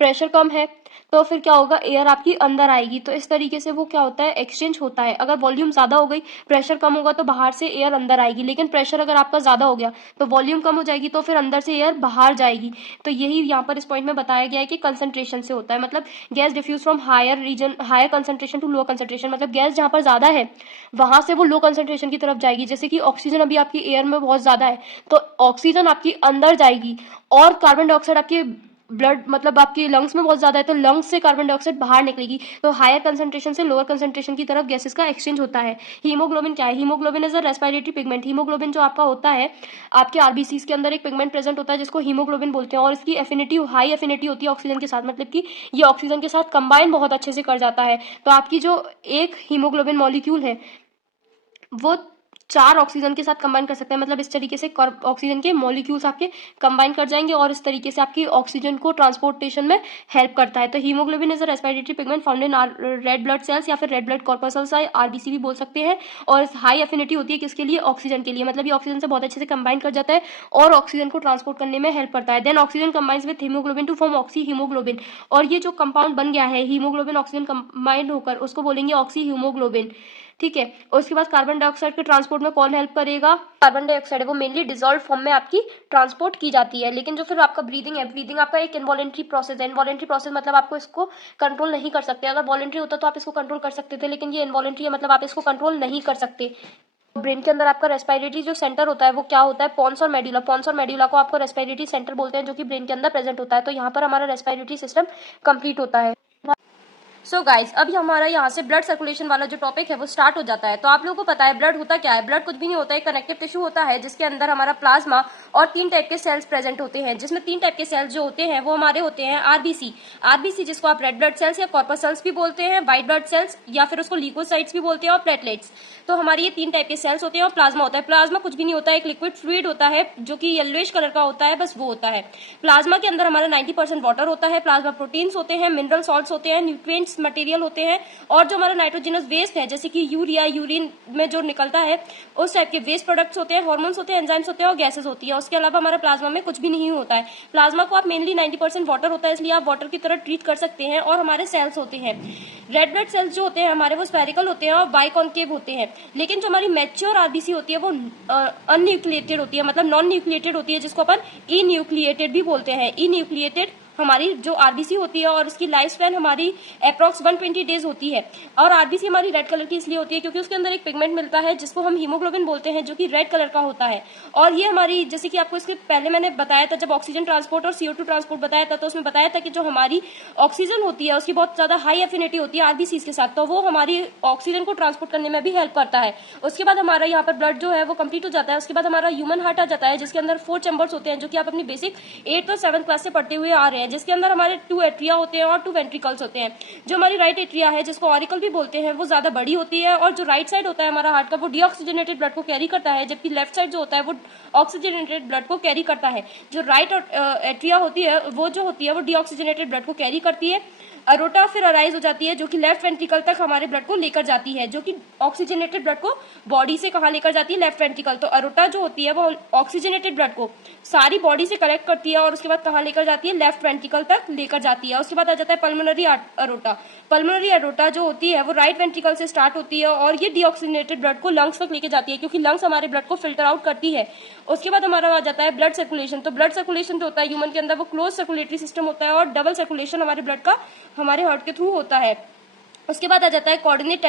प्रेशर कम है तो फिर क्या होगा? एयर आपकी अंदर आएगी। तो इस तरीके से वो क्या होता है? एक्सचेंज होता है। अगर वॉल्यूम ज्यादा हो गई, प्रेशर कम होगा तो बाहर से एयर अंदर आएगी, लेकिन प्रेशर अगर आपका ज्यादा हो गया तो वॉल्यूम कम हो जाएगी तो फिर अंदर से एयर बाहर जाएगी। तो यही यहाँ पर इस पॉइंट में बताया गया है कि कंसंट्रेशन से होता है। मतलब gas diffuse from higher region, higher concentration to low concentration. मतलब गैस जहाँ पर ज्यादा है वहां से वो लो कंसंट्रेशन की तरफ जाएगी। जैसे कि ऑक्सीजन अभी आपकी एयर में बहुत ज्यादा है तो ऑक्सीजन आपकी अंदर जाएगी और कार्बन डाइऑक्साइड आपकी ब्लड मतलब आपकी लंग्स में बहुत ज़्यादा है तो लंग्स से कार्बन डाइऑक्साइड बाहर निकलेगी, तो हायर कंसंट्रेशन से लोअर कंसंट्रेशन की तरफ गैसेस का एक्सचेंज होता है। हीमोग्लोबिन क्या है? Haemoglobin is a respiratory pigment. Haemoglobin जो आपका होता है, आपके आरबीसीज के अंदर एक पिगमेंट प्रेजेंट होता है जिसको हीमोग्लोबिन बोलते हैं, और इसकी एफिनिटी हाई एफिनिटी होती है ऑक्सीजन के साथ, मतलब कि ये ऑक्सीजन के साथ कंबाइन बहुत अच्छे से कर जाता है। तो आपकी जो एक हीमोग्लोबिन मॉलिक्यूल है वो 4 ऑक्सीजन के साथ कंबाइन कर सकते हैं, मतलब इस तरीके से ऑक्सीजन के मॉलिक्यूल्स आपके कंबाइन कर जाएंगे और इस तरीके से आपकी ऑक्सीजन को ट्रांसपोर्टेशन में हेल्प करता है। तो haemoglobin is a respiratory pigment found in red blood cells या फिर रेड ब्लड कॉर्पसल्स, आरबीसी भी बोल सकते हैं, और हाई एफिनिटी होती है किसके लिए? ऑक्सीजन के लिए, मतलब ये ऑक्सीजन से बहुत अच्छे से कंबाइन कर जाता है और ऑक्सीजन को ट्रांसपोर्ट करने में हेल्प करता है। Then oxygen combines with haemoglobin to form oxy haemoglobin, और ये जो कंपाउंड बन गया है हीमोग्लोबिन ऑक्सीजन कंबाइंड होकर उसको बोलेंगे ऑक्सी हीमोग्लोबिन। ठीक है, और उसके बाद कार्बन डाइऑक्साइड के ट्रांसपोर्ट में कौन हेल्प करेगा? कार्बन डाइऑक्साइड है, वो मेनली डिजॉल्व फॉर्म में आपकी ट्रांसपोर्ट की जाती है। लेकिन जो फिर आपका ब्रीदिंग है, ब्रीदिंग आपका एक इनवॉलेंट्री प्रोसेस है। इनवॉलेंट्री प्रोसेस मतलब आपको इसको कंट्रोल नहीं कर सकते। अगर वॉलेंट्री होता तो आप इसको कंट्रोल कर सकते थे, लेकिन ये इनवॉलेंट्री है, मतलब आप इसको कंट्रोल नहीं कर सकते। ब्रेन के अंदर आपका रेस्पिरेटरी जो सेंटर होता है वो क्या होता है? पॉन्स और मेडुला। पॉन्स और मेडुला को आपको रेस्पिरेटरी सेंटर बोलते हैं, जो कि ब्रेन के अंदर प्रेजेंट होता है। तो यहाँ पर हमारा रेस्पिरेटरी सिस्टम कंप्लीट होता है। सो गाइज, अभी हमारा यहाँ से ब्लड सर्कुलेशन वाला जो टॉपिक है वो स्टार्ट हो जाता है। तो आप लोगों को पता है ब्लड होता क्या है? ब्लड कुछ भी नहीं होता है, कनेक्टिव टिश्यू होता है जिसके अंदर हमारा प्लाज्मा और 3 टाइप के सेल्स प्रेजेंट होते हैं, जिसमें 3 टाइप के सेल्स जो होते हैं वो हमारे होते हैं आरबीसी। आरबीसी जिसको आप रेड ब्लड सेल्स या कॉर्पसल्स भी बोलते हैं, व्हाइट ब्लड सेल्स या फिर उसको ल्यूकोसाइट्स भी बोलते हैं, और प्लेटलेट्स। तो हमारे ये 3 टाइप के सेल्स होते हैं, और प्लाज्मा होता है। प्लाज्मा कुछ भी नहीं होता है, एक लिक्विड फ्लूइड होता है जो कि येलोइश कलर का होता है, बस वो होता है। प्लाज्मा के अंदर हमारा 90% वाटर होता है। प्लाज्मा प्रोटीन्स होते हैं, मिनरल सॉल्ट्स होते हैं, न्यूट्रिएंट्स मटेरियल होते हैं, और जो हमारा नाइट्रोजनस वेस्ट है जैसे कि यूरिया, यूरिन में जो निकलता है उस टाइप के वेस्ट प्रोडक्ट्स होते हैं, हार्मोन्स होते हैं, एंजाइम्स होते हैं और गैसेस होती है। उसके अलावा हमारा प्लाज्मा में कुछ भी नहीं होता है। प्लाज्मा को आप मेनली 90% वाटर होता है इसलिए आप वाटर की तरह ट्रीट कर सकते हैं, और हमारे सेल्स होते हैं रेड ब्लड सेल्स जो होते हैं हमारे वो स्फेरिकल होते हैं और बाइकॉन्केव होते हैं। लेकिन जो हमारी मैच्योर आरबीसी होती है वो अनन्यूक्लिएटेड होती है, मतलब नॉन न्यूक्लिएटेड होती है, जिसको अपन ई न्यूक्लिएटेड भी बोलते हैं। ई न्यूक्लिएटेड हमारी जो आरबीसी होती है और उसकी लाइफ स्पैन हमारी अप्रॉक्स 120 डेज होती है। और आरबीसी हमारी रेड कलर की इसलिए होती है क्योंकि उसके अंदर एक पिगमेंट मिलता है जिसको हम हीमोग्लोबिन बोलते हैं, जो कि रेड कलर का होता है। और ये हमारी, जैसे कि आपको इसके पहले मैंने बताया था जब ऑक्सीजन ट्रांसपोर्ट और CO2 ट्रांसपोर्ट बताया था, तो उसमें बताया था कि जो हमारी ऑक्सीजन होती है उसकी बहुत ज्यादा हाई एफिनिटी होती है आरबीसी के साथ, तो वो हमारी ऑक्सीजन को ट्रांसपोर्ट करने में भी हेल्प करता है। उसके बाद हमारा यहाँ पर ब्लड जो है वो कंप्लीट हो जाता है। उसके बाद हमारा ह्यूमन हार्ट आ जाता है जिसके अंदर 4 चैम्बर्स होते हैं, जो कि आप अपनी बेसिक 8th और 7th क्लास से पढ़ते हुए आ रहे हैं, जिसके अंदर हमारे 2 एट्रिया होते हैं और 2 वेंट्रिकल्स होते हैं। जो हमारी राइट एट्रिया है जिसको ऑरिकल भी बोलते हैं वो ज्यादा बड़ी होती है, और जो राइट साइड होता है हमारा हार्ट का वो डीऑक्सीजनेटेड ब्लड को कैरी करता है, जबकि लेफ्ट साइड जो होता है वो ऑक्सीजनेटेड ब्लड को कैरी करता है। जो राइट एट्रिया होती है वो जो होती है वो डीऑक्सीजनेटेड ब्लड को कैरी करती है। अरोटा फिर अराइज हो जाती है जो कि लेफ्ट वेंट्रिकल तक हमारे ब्लड को लेकर जाती है, जो कि ऑक्सीजनेटेड ब्लड को बॉडी से कहाँ लेकर जाती है? Left ventricle. तो अरोटा जो होती है वो ऑक्सीजनेटेड ब्लड को सारी बॉडी से कलेक्ट करती है और उसके बाद कहाँ लेकर जाती है? लेफ्ट वेंट्रिकल तक लेकर जाती है। उसके बाद आ जाता है पल्मोनरी अरोटा। पल्मोनरी अरोटा जो होती है वो राइट वेंट्रिकल से स्टार्ट होती है और ये डीऑक्सीजनेटेड ब्लड को लंग्स तक लेके जाती है, क्योंकि लंग्स हमारे ब्लड को फिल्टर आउट करती है। उसके बाद हमारा आ जाता है ब्लड सर्कुलेशन। तो ब्लड सर्कुलेशन जो होता है ह्यूमन के अंदर वो क्लोज सर्कुलेटरी सिस्टम होता है और डबल सर्कुलेशन हमारे ब्लड का हमारे हार्ट के थ्रू होता है। उसके बाद आ जाता है कॉर्डिनेट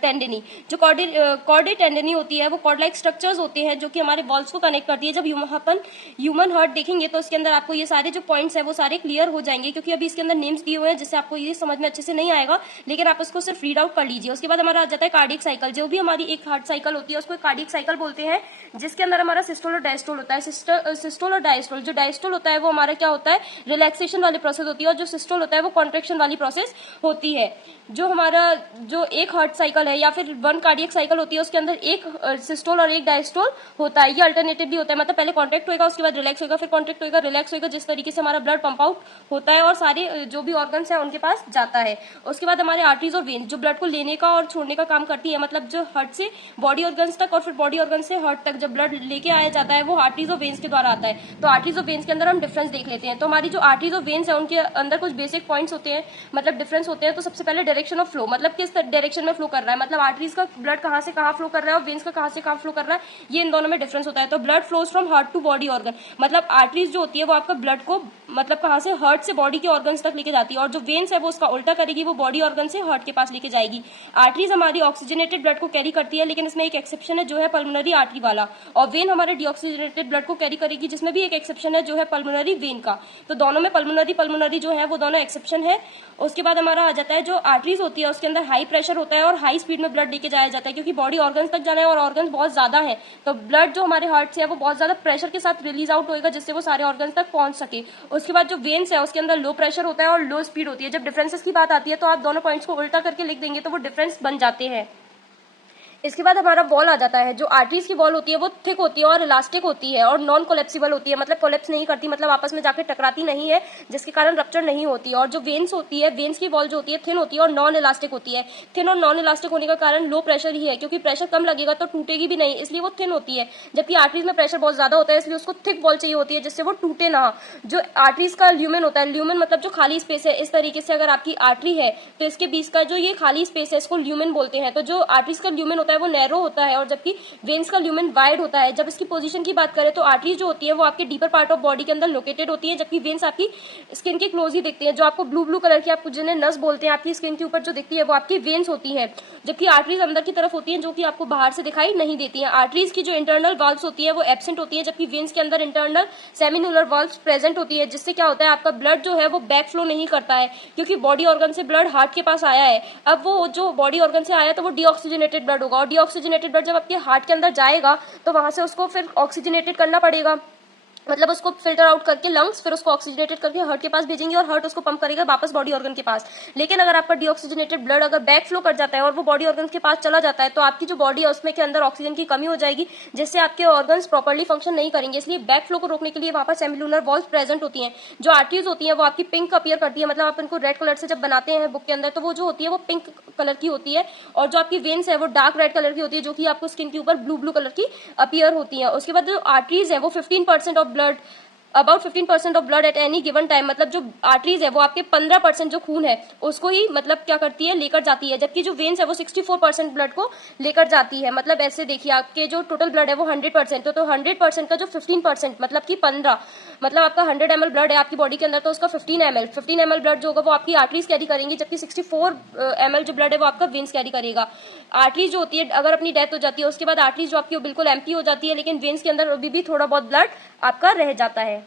टेंडनी। जो कॉर्डे टेंडनी होती है वो कॉर्ड लाइक स्ट्रक्चर्स होते हैं जो कि हमारे वॉल्स को कनेक्ट करती है। जब अपन ह्यूमन हार्ट देखेंगे तो उसके अंदर आपको ये सारे जो पॉइंट्स है वो सारे क्लियर हो जाएंगे, क्योंकि अभी इसके अंदर नेम्स दिए हुए हैं जिससे आपको ये समझ में अच्छे से नहीं आएगा, लेकिन आप उसको सिर्फ रीड आउट कर लीजिए। उसके बाद हमारा आ जाता है कार्डियक साइकिल। जो भी हमारी एक हार्ट साइकिल होती है उसको कार्डियक साइकिल बोलते हैं, जिसके अंदर हमारा सिस्टोल और डायस्टोल होता है। सिस्टोल और डायस्टोल, जो डायस्टोल होता है वो हमारा क्या होता है? रिलैक्सेशन वाली प्रोसेस होती है, और जो सिस्टोल होता है वो कॉन्ट्रेक्शन वाली प्रोसेस होती है। जो हमारा जो एक हार्ट साइकिल है या फिर 1 कार्डियक साइकिल होती है उसके अंदर एक सिस्टोल और एक डायस्टोल होता है। ये अल्टरनेटिवली होता है, मतलब पहले कॉन्ट्रैक्ट होगा उसके बाद रिलैक्स होगा, फिर कॉन्ट्रैक्ट होगा रिलैक्स होगा, जिस तरीके से हमारा ब्लड पंप आउट होता है और सारे जो भी ऑर्गन्स है उनके पास जाता है। उसके बाद हमारे आर्टरीज और वेन्स जो ब्लड को लेने का और छोड़ने का काम करती है, मतलब जो हार्ट से बॉडी ऑर्गन्स तक और फिर बॉडी ऑर्गन से हार्ट तक जब ब्लड लेके आया जाता है वो आर्टरीज और वेन्स के द्वारा आता है। तो आर्टरीज और वेन्स के अंदर हम डिफरेंस देख लेते हैं। तो हमारी जो आर्टरीज और वेन्स है उनके अंदर कुछ बेसिक पॉइंट्स होते हैं, मतलब डिफरेंस होते हैं। तो सबसे पहले डायरेक्शन डायरेक्शन ऑफ फ्लो, मतलब किस डायरेक्शन में फ्लो कर रहा है, मतलब आर्टरीज का ब्लड कहाँ से कहाँ फ्लो कर रहा है और वेन्स का कहाँ से कहाँ फ्लो कर रहा है, ये इन दोनों में डिफरेंस होता है। तो blood flows from heart to body organ, मतलब आर्टरीज जो होती है वो आपका ब्लड को मतलब कहाँ से हार्ट से बॉडी के ऑर्गन्स तक लेके जाती है, और जो वेन्स है वो उसका उल्टा करेगी, वो बॉडी ऑर्गन से हार्ट के पास लेके जाएगी। आर्टरीज हमारी ऑक्सीजनेटेड ब्लड को कैरी करती है, लेकिन इसमें एक एक्सेप्शन है जो है पल्मोनरी आर्टरी वाला, और वेन हमारे डीऑक्सीजनेटेड ब्लड को कैरी करेगी, जिसमें भी एक एक्सेप्शन है जो है पल्मोनरी वेन का। तो दोनों में पल्मोनरी जो है वो दोनों एक्सेप्शन है। उसके बाद हमारा आ जाता है जो आर्टरीज होती है उसके अंदर हाई प्रेशर होता है और हाई स्पीड में ब्लड लेके जाया जाता है, क्योंकि बॉडी ऑर्गन्स तक जाना है और ऑर्गन्स बहुत ज्यादा है, तो ब्लड जो हमारे हार्ट से है वो बहुत ज्यादा प्रेशर के साथ रिलीज आउट होएगा, जिससे वो सारे ऑर्गन्स तक पहुंच सके। उसके बाद जो वेन्स है उसके अंदर लो प्रेशर होता है और लो स्पीड होती है। जब डिफरेंसेस की बात आती है तो आप दोनों पॉइंट्स को उल्टा करके लिख देंगे तो वो डिफरेंस बन जाते हैं। इसके बाद हमारा वॉल आ जाता है। जो आर्टरीज की वॉल होती है वो थिक होती है और इलास्टिक होती है और नॉन कोलेप्सिबल होती है, मतलब कोलेप्स नहीं करती, मतलब आपस में जाकर टकराती नहीं है, जिसके कारण रप्चर नहीं होती। और जो वेन्स होती है, वेन्स की वॉल जो होती है थिन होती है और नॉन इलास्टिक होती है। थिन और नॉन इलास्टिक होने का कारण लो प्रेशर ही है, क्योंकि प्रेशर कम लगेगा तो टूटेगी भी नहीं, इसलिए वो थिन होती है। जबकि आर्टरीज में प्रेशर बहुत ज्यादा होता है, इसलिए उसको थिक वॉल चाहिए होती है जिससे वो टूटे ना। जो आर्टरीज का ल्यूमेन होता है, ल्यूमेन मतलब जो खाली स्पेस है, इस तरीके से अगर आपकी आर्टरी है तो इसके बीच का जो ये खाली स्पेस है इसको ल्यूमेन बोलते हैं। तो जो आर्टरीज का ल्यूमेन होता है वो नैरो होता है और जबकि वेन्स का ल्यूमेन वाइड होता है। जब इसकी पोजीशन की बात करें तो आर्टरीज जो होती है वो आपके डीपर पार्ट ऑफ बॉडी के अंदर लोकेटेड होती है, जबकि वेन्स आपकी स्किन के क्लोज ही दिखती है। जो आपको ब्लू ब्लू कलर की, आपको जिन्हें नस बोलते हैं, आपकी स्किन के ऊपर जो दिखती है वो आपकी वेन्स होती है, जबकि आर्टरीज अंदर की तरफ होती है जो कि आपको बाहर से दिखाई नहीं देती है। आर्टरीज की जो इंटरनल वाल्व्स होती है वो एब्सेंट होती है, जबकि वेन्स के अंदर इंटरनल सेमिनुलर वाल्व्स प्रेजेंट होती है, जिससे क्या होता है आपका ब्लड जो है वो बैक फ्लो नहीं करता है, क्योंकि बॉडी ऑर्गन से ब्लड हार्ट के पास आया है। अब वो जो बॉडी ऑर्गन से आया तो वो डीऑक्सीजनेटेड ब्लड होगा, और डीऑक्सीजनेटेड ब्लड जब आपके हार्ट के अंदर जाएगा तो वहां से उसको फिर ऑक्सीजनेटेड करना पड़ेगा, मतलब उसको फिल्टर आउट करके लंग्स फिर उसको ऑक्सीजनेटेड करके हार्ट के पास भेजेंगे और हार्ट उसको पंप करेगा वापस बॉडी ऑर्गन के पास। लेकिन अगर आपका डीऑक्सीजनेटेड ब्लड अगर बैक फ्लो कर जाता है और वो बॉडी ऑर्गन के पास चला जाता है तो आपकी जो बॉडी है उसमें के अंदर ऑक्सीजन की कमी हो जाएगी, जिससे आपके ऑर्गन्स प्रॉपर्ली फंक्शन नहीं करेंगे। इसलिए बैक फ्लो को रोकने के लिए वहां पर सेमिलुलर वॉल्स प्रेजेंट होती हैं। जो आर्टरीज होती है वो आपकी पिंक अपीयर करती है, मतलब आप इनको रेड कलर से जब बनाते हैं बुक के अंदर तो वो जो होती है वो पिंक कलर की होती है, और जो आपकी वेन्स है वो डार्क रेड कलर की होती है, जो कि आपको स्किन के ऊपर ब्लू ब्लू कलर की अपीयर होती है। उसके बाद जो आर्टरीज है वो 15% of blood about 15% of blood at any given time, मतलब जो आर्टरीज है वो आपके 15% जो खून है उसको ही मतलब क्या करती है लेकर जाती है, जबकि जो वेन्स है वो 64% ब्लड को लेकर जाती है। मतलब ऐसे देखिए आपके जो टोटल ब्लड है वो 100%, तो 100% का जो 15% मतलब कि 15, मतलब आपका 100 ml ब्लड है आपकी बॉडी के अंदर तो उसका 15 ml ब्लड जो होगा वो आपकी आर्टरीज कैरी करेंगी, जबकि 64 ml जो ब्लड है वो आपका वेन्स कैरी करेगा। आर्टरीज जो होती है अगर अपनी डेथ हो जाती है उसके बाद आर्टरीज जो आपकी बिल्कुल एम्प्टी हो जाती है, लेकिन वेन्स के अंदर अभी भी थोड़ा बहुत ब्लड आपका रह जाता है।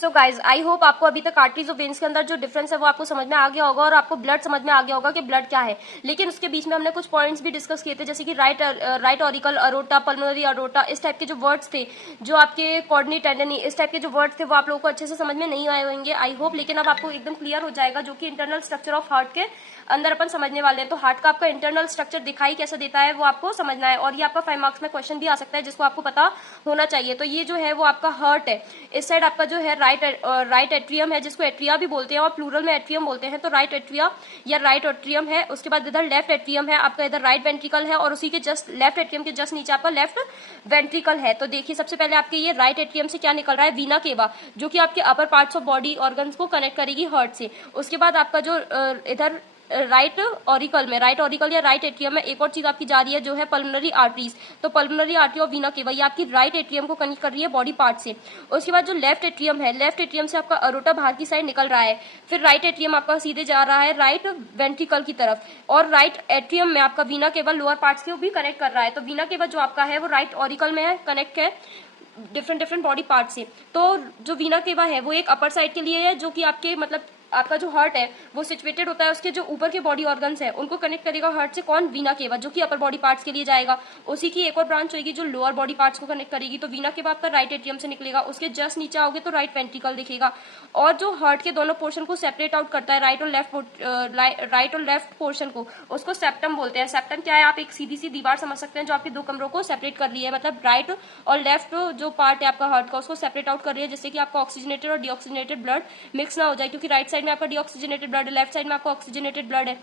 सो गाइज आई होप आपको अभी तक आर्टरीज और वेन्स के अंदर जो डिफरेंस है वो आपको समझ में आ गया होगा और आपको ब्लड समझ में आ गया होगा कि ब्लड क्या है। लेकिन उसके बीच में हमने कुछ पॉइंट्स भी डिस्कस किए थे, जैसे कि right auricle aorta, pulmonary aorta, इस टाइप के जो वर्ड्स थे, जो आपके कॉर्डनी टेंडनी, इस टाइप के जो वर्ड्स थे वो आप लोगों को अच्छे से समझ में नहीं आए होंगे आई होप, लेकिन अब आपको एकदम क्लियर हो जाएगा जो कि इंटरनल स्ट्रक्चर ऑफ हार्ट के अंदर अपन समझने वाले हैं। तो हार्ट का आपका इंटरनल स्ट्रक्चर दिखाई कैसे देता है वो आपको समझना है, और ये आपका 5 मार्क्स में क्वेश्चन भी आ सकता है जिसको आपको पता होना चाहिए। तो ये जो है वो आपका हार्ट है, इस साइड आपका जो है राइट एट्रियम है, जिसको एट्रिया भी बोलते हैं और प्लूरल में एट्रियम बोलते हैं, तो राइट एट्रिया या राइट एट्रियम है। उसके बाद इधर लेफ्ट एट्रियम है आपका, इधर राइट वेंट्रिकल है, और उसी के जस्ट लेफ्ट एट्रियम के जस्ट नीचे आपका लेफ्ट वेंट्रिकल है। तो देखिए सबसे पहले आपके ये राइट एट्रियम से क्या निकल रहा है, वीना केवा, जो कि आपके अपर पार्ट्स ऑफ बॉडी ऑर्गन्स को कनेक्ट करेगी हार्ट से। उसके बाद आपका जो इधर राइट ऑरिकल में, राइट ऑरिकल या राइट एट्रियम में एक और चीज आपकी जा रही है जो है पल्मोनरी आर्टरीज। तो पल्मोनरी आर्टरी और वीना केवा ये आपकी राइट एट्रियम को कनेक्ट कर रही है बॉडी पार्ट से। उसके बाद जो लेफ्ट एट्रियम है, लेफ्ट एट्रियम से आपका अरोटा बाहर की साइड निकल रहा है, फिर राइट एट्रियम आपका सीधे जा रहा है राइट वेंट्रिकल की तरफ, और राइट एट्रियम में आपका वीना केवा लोअर पार्ट्स को भी कनेक्ट कर रहा है। तो वीना केवा जो आपका है वो राइट ऑरिकल में है, कनेक्ट है डिफरेंट बॉडी पार्ट से। तो जो वीना केवा है वो एक अपर साइड के लिए है, जो कि आपके मतलब आपका जो हार्ट है वो सिचुएटेड होता है, उसके जो ऊपर के बॉडी ऑर्गन्स है उनको कनेक्ट करेगा हार्ट से, कौन, वीना केवा, जो कि अपर बॉडी पार्ट्स के लिए जाएगा। उसी की एक और ब्रांच होगी जो लोअर बॉडी पार्ट्स को कनेक्ट करेगी। तो वीना केवा आपका राइट एट्रियम से निकलेगा, उसके जस्ट नीचे आओगे तो राइट वेंट्रिकल दिखेगा। और जो हार्ट के दोनों पोर्शन को सेपरेट आउट करता है, राइट और लेफ्ट पोर्शन को, उसको सेप्टम बोलते हैं। सेप्टम क्या है, आप एक सीधी सी दीवार समझ सकते हैं जो आपके दो कमरों को सेपरेट कर रही है, मतलब राइट और लेफ्ट जो पार्ट है आपका हार्ट का उसको सेपरेट आउट कर रही है, जिससे कि आपका ऑक्सीजनेटेड और डीऑक्सीजनेटेड ब्लड मिक्स ना हो जाए, क्योंकि राइट साइड में आपका डीऑक्सीजनेटेड ब्लड है, लेफ्ट साइड में आपका ऑक्सीजनेटेड ब्लड है।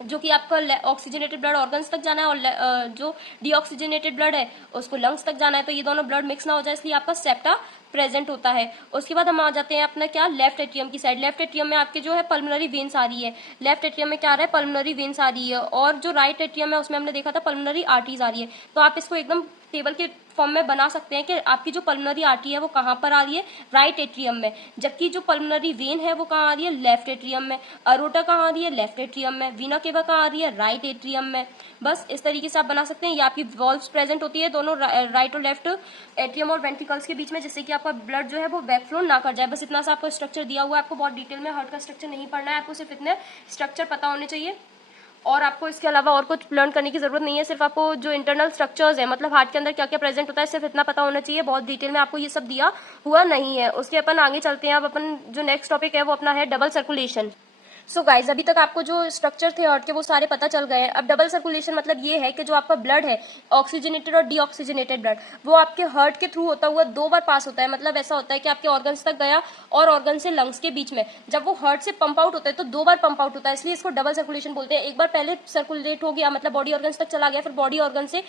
जो कि आपका ऑक्सीजनेटेड ब्लड ऑर्गन्स तक जाना है, और जो डीऑक्सीजनेटेड ब्लड है उसको लंग्स तक जाना है। तो ये दोनों ब्लड मिक्स ना हो जाए, इसलिए आपका सेप्टा प्रेजेंट होता है। उसके बाद हम आ जाते हैं अपना क्या, लेफ्ट एट्रियम की साइड। लेफ्ट एट्रियम में आपके जो है पल्मोनरी वेन्स आ रही है। लेफ्ट एट्रियम में क्या आ रहा है, पल्मोनरी वेन्स आ रही है। और जो राइट एट्रियम है उसमें हमने देखा था पल्मोनरी आर्टरीज आ रही है। तो आप इसको एकदम टेबल के फॉर्म में बना सकते हैं कि आपकी जो पल्मोनरी आर्टरी है वो कहाँ पर आ रही है, राइट एट्रियम में, जबकि जो पल्मोनरी वेन है वो कहाँ आ रही है, लेफ्ट एट्रियम में। अरोटा कहाँ आ रही है, लेफ्ट एट्रियम में। वीना केवा कहाँ आ रही है, राइट एट्रियम में। बस इस तरीके से आप बना सकते हैं। ये आपकी वॉल्व्स प्रेजेंट होती है दोनों राइट और लेफ्ट एट्रियम और वेंट्रिकल्स के बीच में, जिससे कि आपका ब्लड जो है वो बैकफ्लो ना कर जाए। बस इतना सा आपको स्ट्रक्चर दिया हुआ है। आपको बहुत डिटेल में हार्ट का स्ट्रक्चर नहीं पढ़ना है, आपको सिर्फ इतने स्ट्रक्चर पता होने चाहिए और आपको इसके अलावा और कुछ लर्न करने की जरूरत नहीं है। सिर्फ आपको जो इंटरनल स्ट्रक्चर्स है, मतलब हार्ट के अंदर क्या क्या प्रेजेंट होता है, सिर्फ इतना पता होना चाहिए। बहुत डिटेल में आपको ये सब दिया हुआ नहीं है। उसके अपन आगे चलते हैं। अब अपन जो नेक्स्ट टॉपिक है वो अपना है डबल सर्कुलेशन। सो गाइज, अभी तक आपको जो स्ट्रक्चर थे हार्ट के वो सारे पता चल गए हैं। अब डबल सर्कुलेशन मतलब ये है कि जो आपका ब्लड है, ऑक्सीजनेटेड और डीऑक्सीजनेटेड ब्लड, वो आपके हार्ट के थ्रू होता हुआ 2 बार पास होता है। मतलब ऐसा होता है कि आपके ऑर्गन्स तक गया और ऑर्गन से लंग्स के बीच में, जब वो हार्ट से पंप आउट होता है तो 2 बार पंप आउट होता है, इसलिए इसको डबल सर्कुलेशन बोलते हैं। एक बार पहले सर्कुलेट हो गया, मतलब बॉडी ऑर्गन्स तक चला गया, फिर बॉडी ऑर्गन से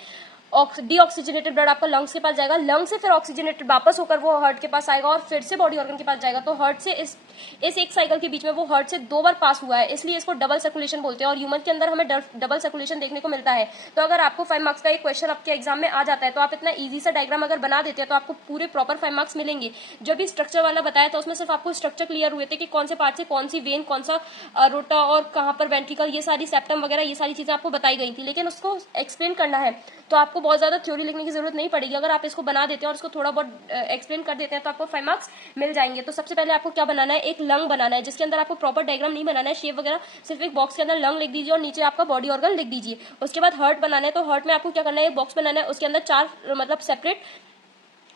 डीऑक्सीजनेटेड ब्लड आपका लंग्स के पास जाएगा, लंग से फिर ऑक्सीजनेटेड वापस होकर वो हार्ट के पास आएगा और फिर से बॉडी ऑर्गन के पास जाएगा। तो हार्ट से इस एक साइकिल के बीच में वो हार्ट से 2 बार पास हुआ है, इसलिए इसको डबल सर्कुलेशन बोलते हैं। और ह्यूमन के अंदर हमें डबल सर्कुलेशन देखने को मिलता है। तो अगर आपको 5 मार्क्स का एक क्वेश्चन आपके एग्जाम में आ जाता है तो आप इतना ईजी सा डायग्राम अगर बना देते हैं तो आपको पूरे प्रॉपर 5 मार्क्स मिलेंगे। जो भी स्ट्रक्चर वाला बताया था उसमें सिर्फ आपको स्ट्रक्चर क्लियर हुए थे कि कौन से पार्ट से कौन सी वेन, कौन सा रोटा और कहाँ पर वेंट्रिकल, ये सारी सेप्टम वगैरह ये सारी चीजें आपको बताई गई थी। लेकिन उसको एक्सप्लेन करना है तो आपको बहुत ज्यादा थ्योरी लिखने की जरूरत नहीं पड़ेगी। अगर आप इसको बना देते हैं और इसको थोड़ा बहुत एक्सप्लेन कर देते हैं तो आपको 5 मार्क्स मिल जाएंगे। तो सबसे पहले आपको क्या बनाना है, एक लंग बनाना है, जिसके अंदर आपको प्रॉपर डायग्राम नहीं बनाना है, शेप वगैरह, सिर्फ एक बॉक्स के अंदर लंग लिख दीजिए और नीचे आपका बॉडी ऑर्गन लिख दीजिए। उसके बाद हार्ट बनाना है, तो हार्ट में आपको क्या करना है, एक बॉक्स बनाना है, उसके अंदर 4 मतलब सेपरेट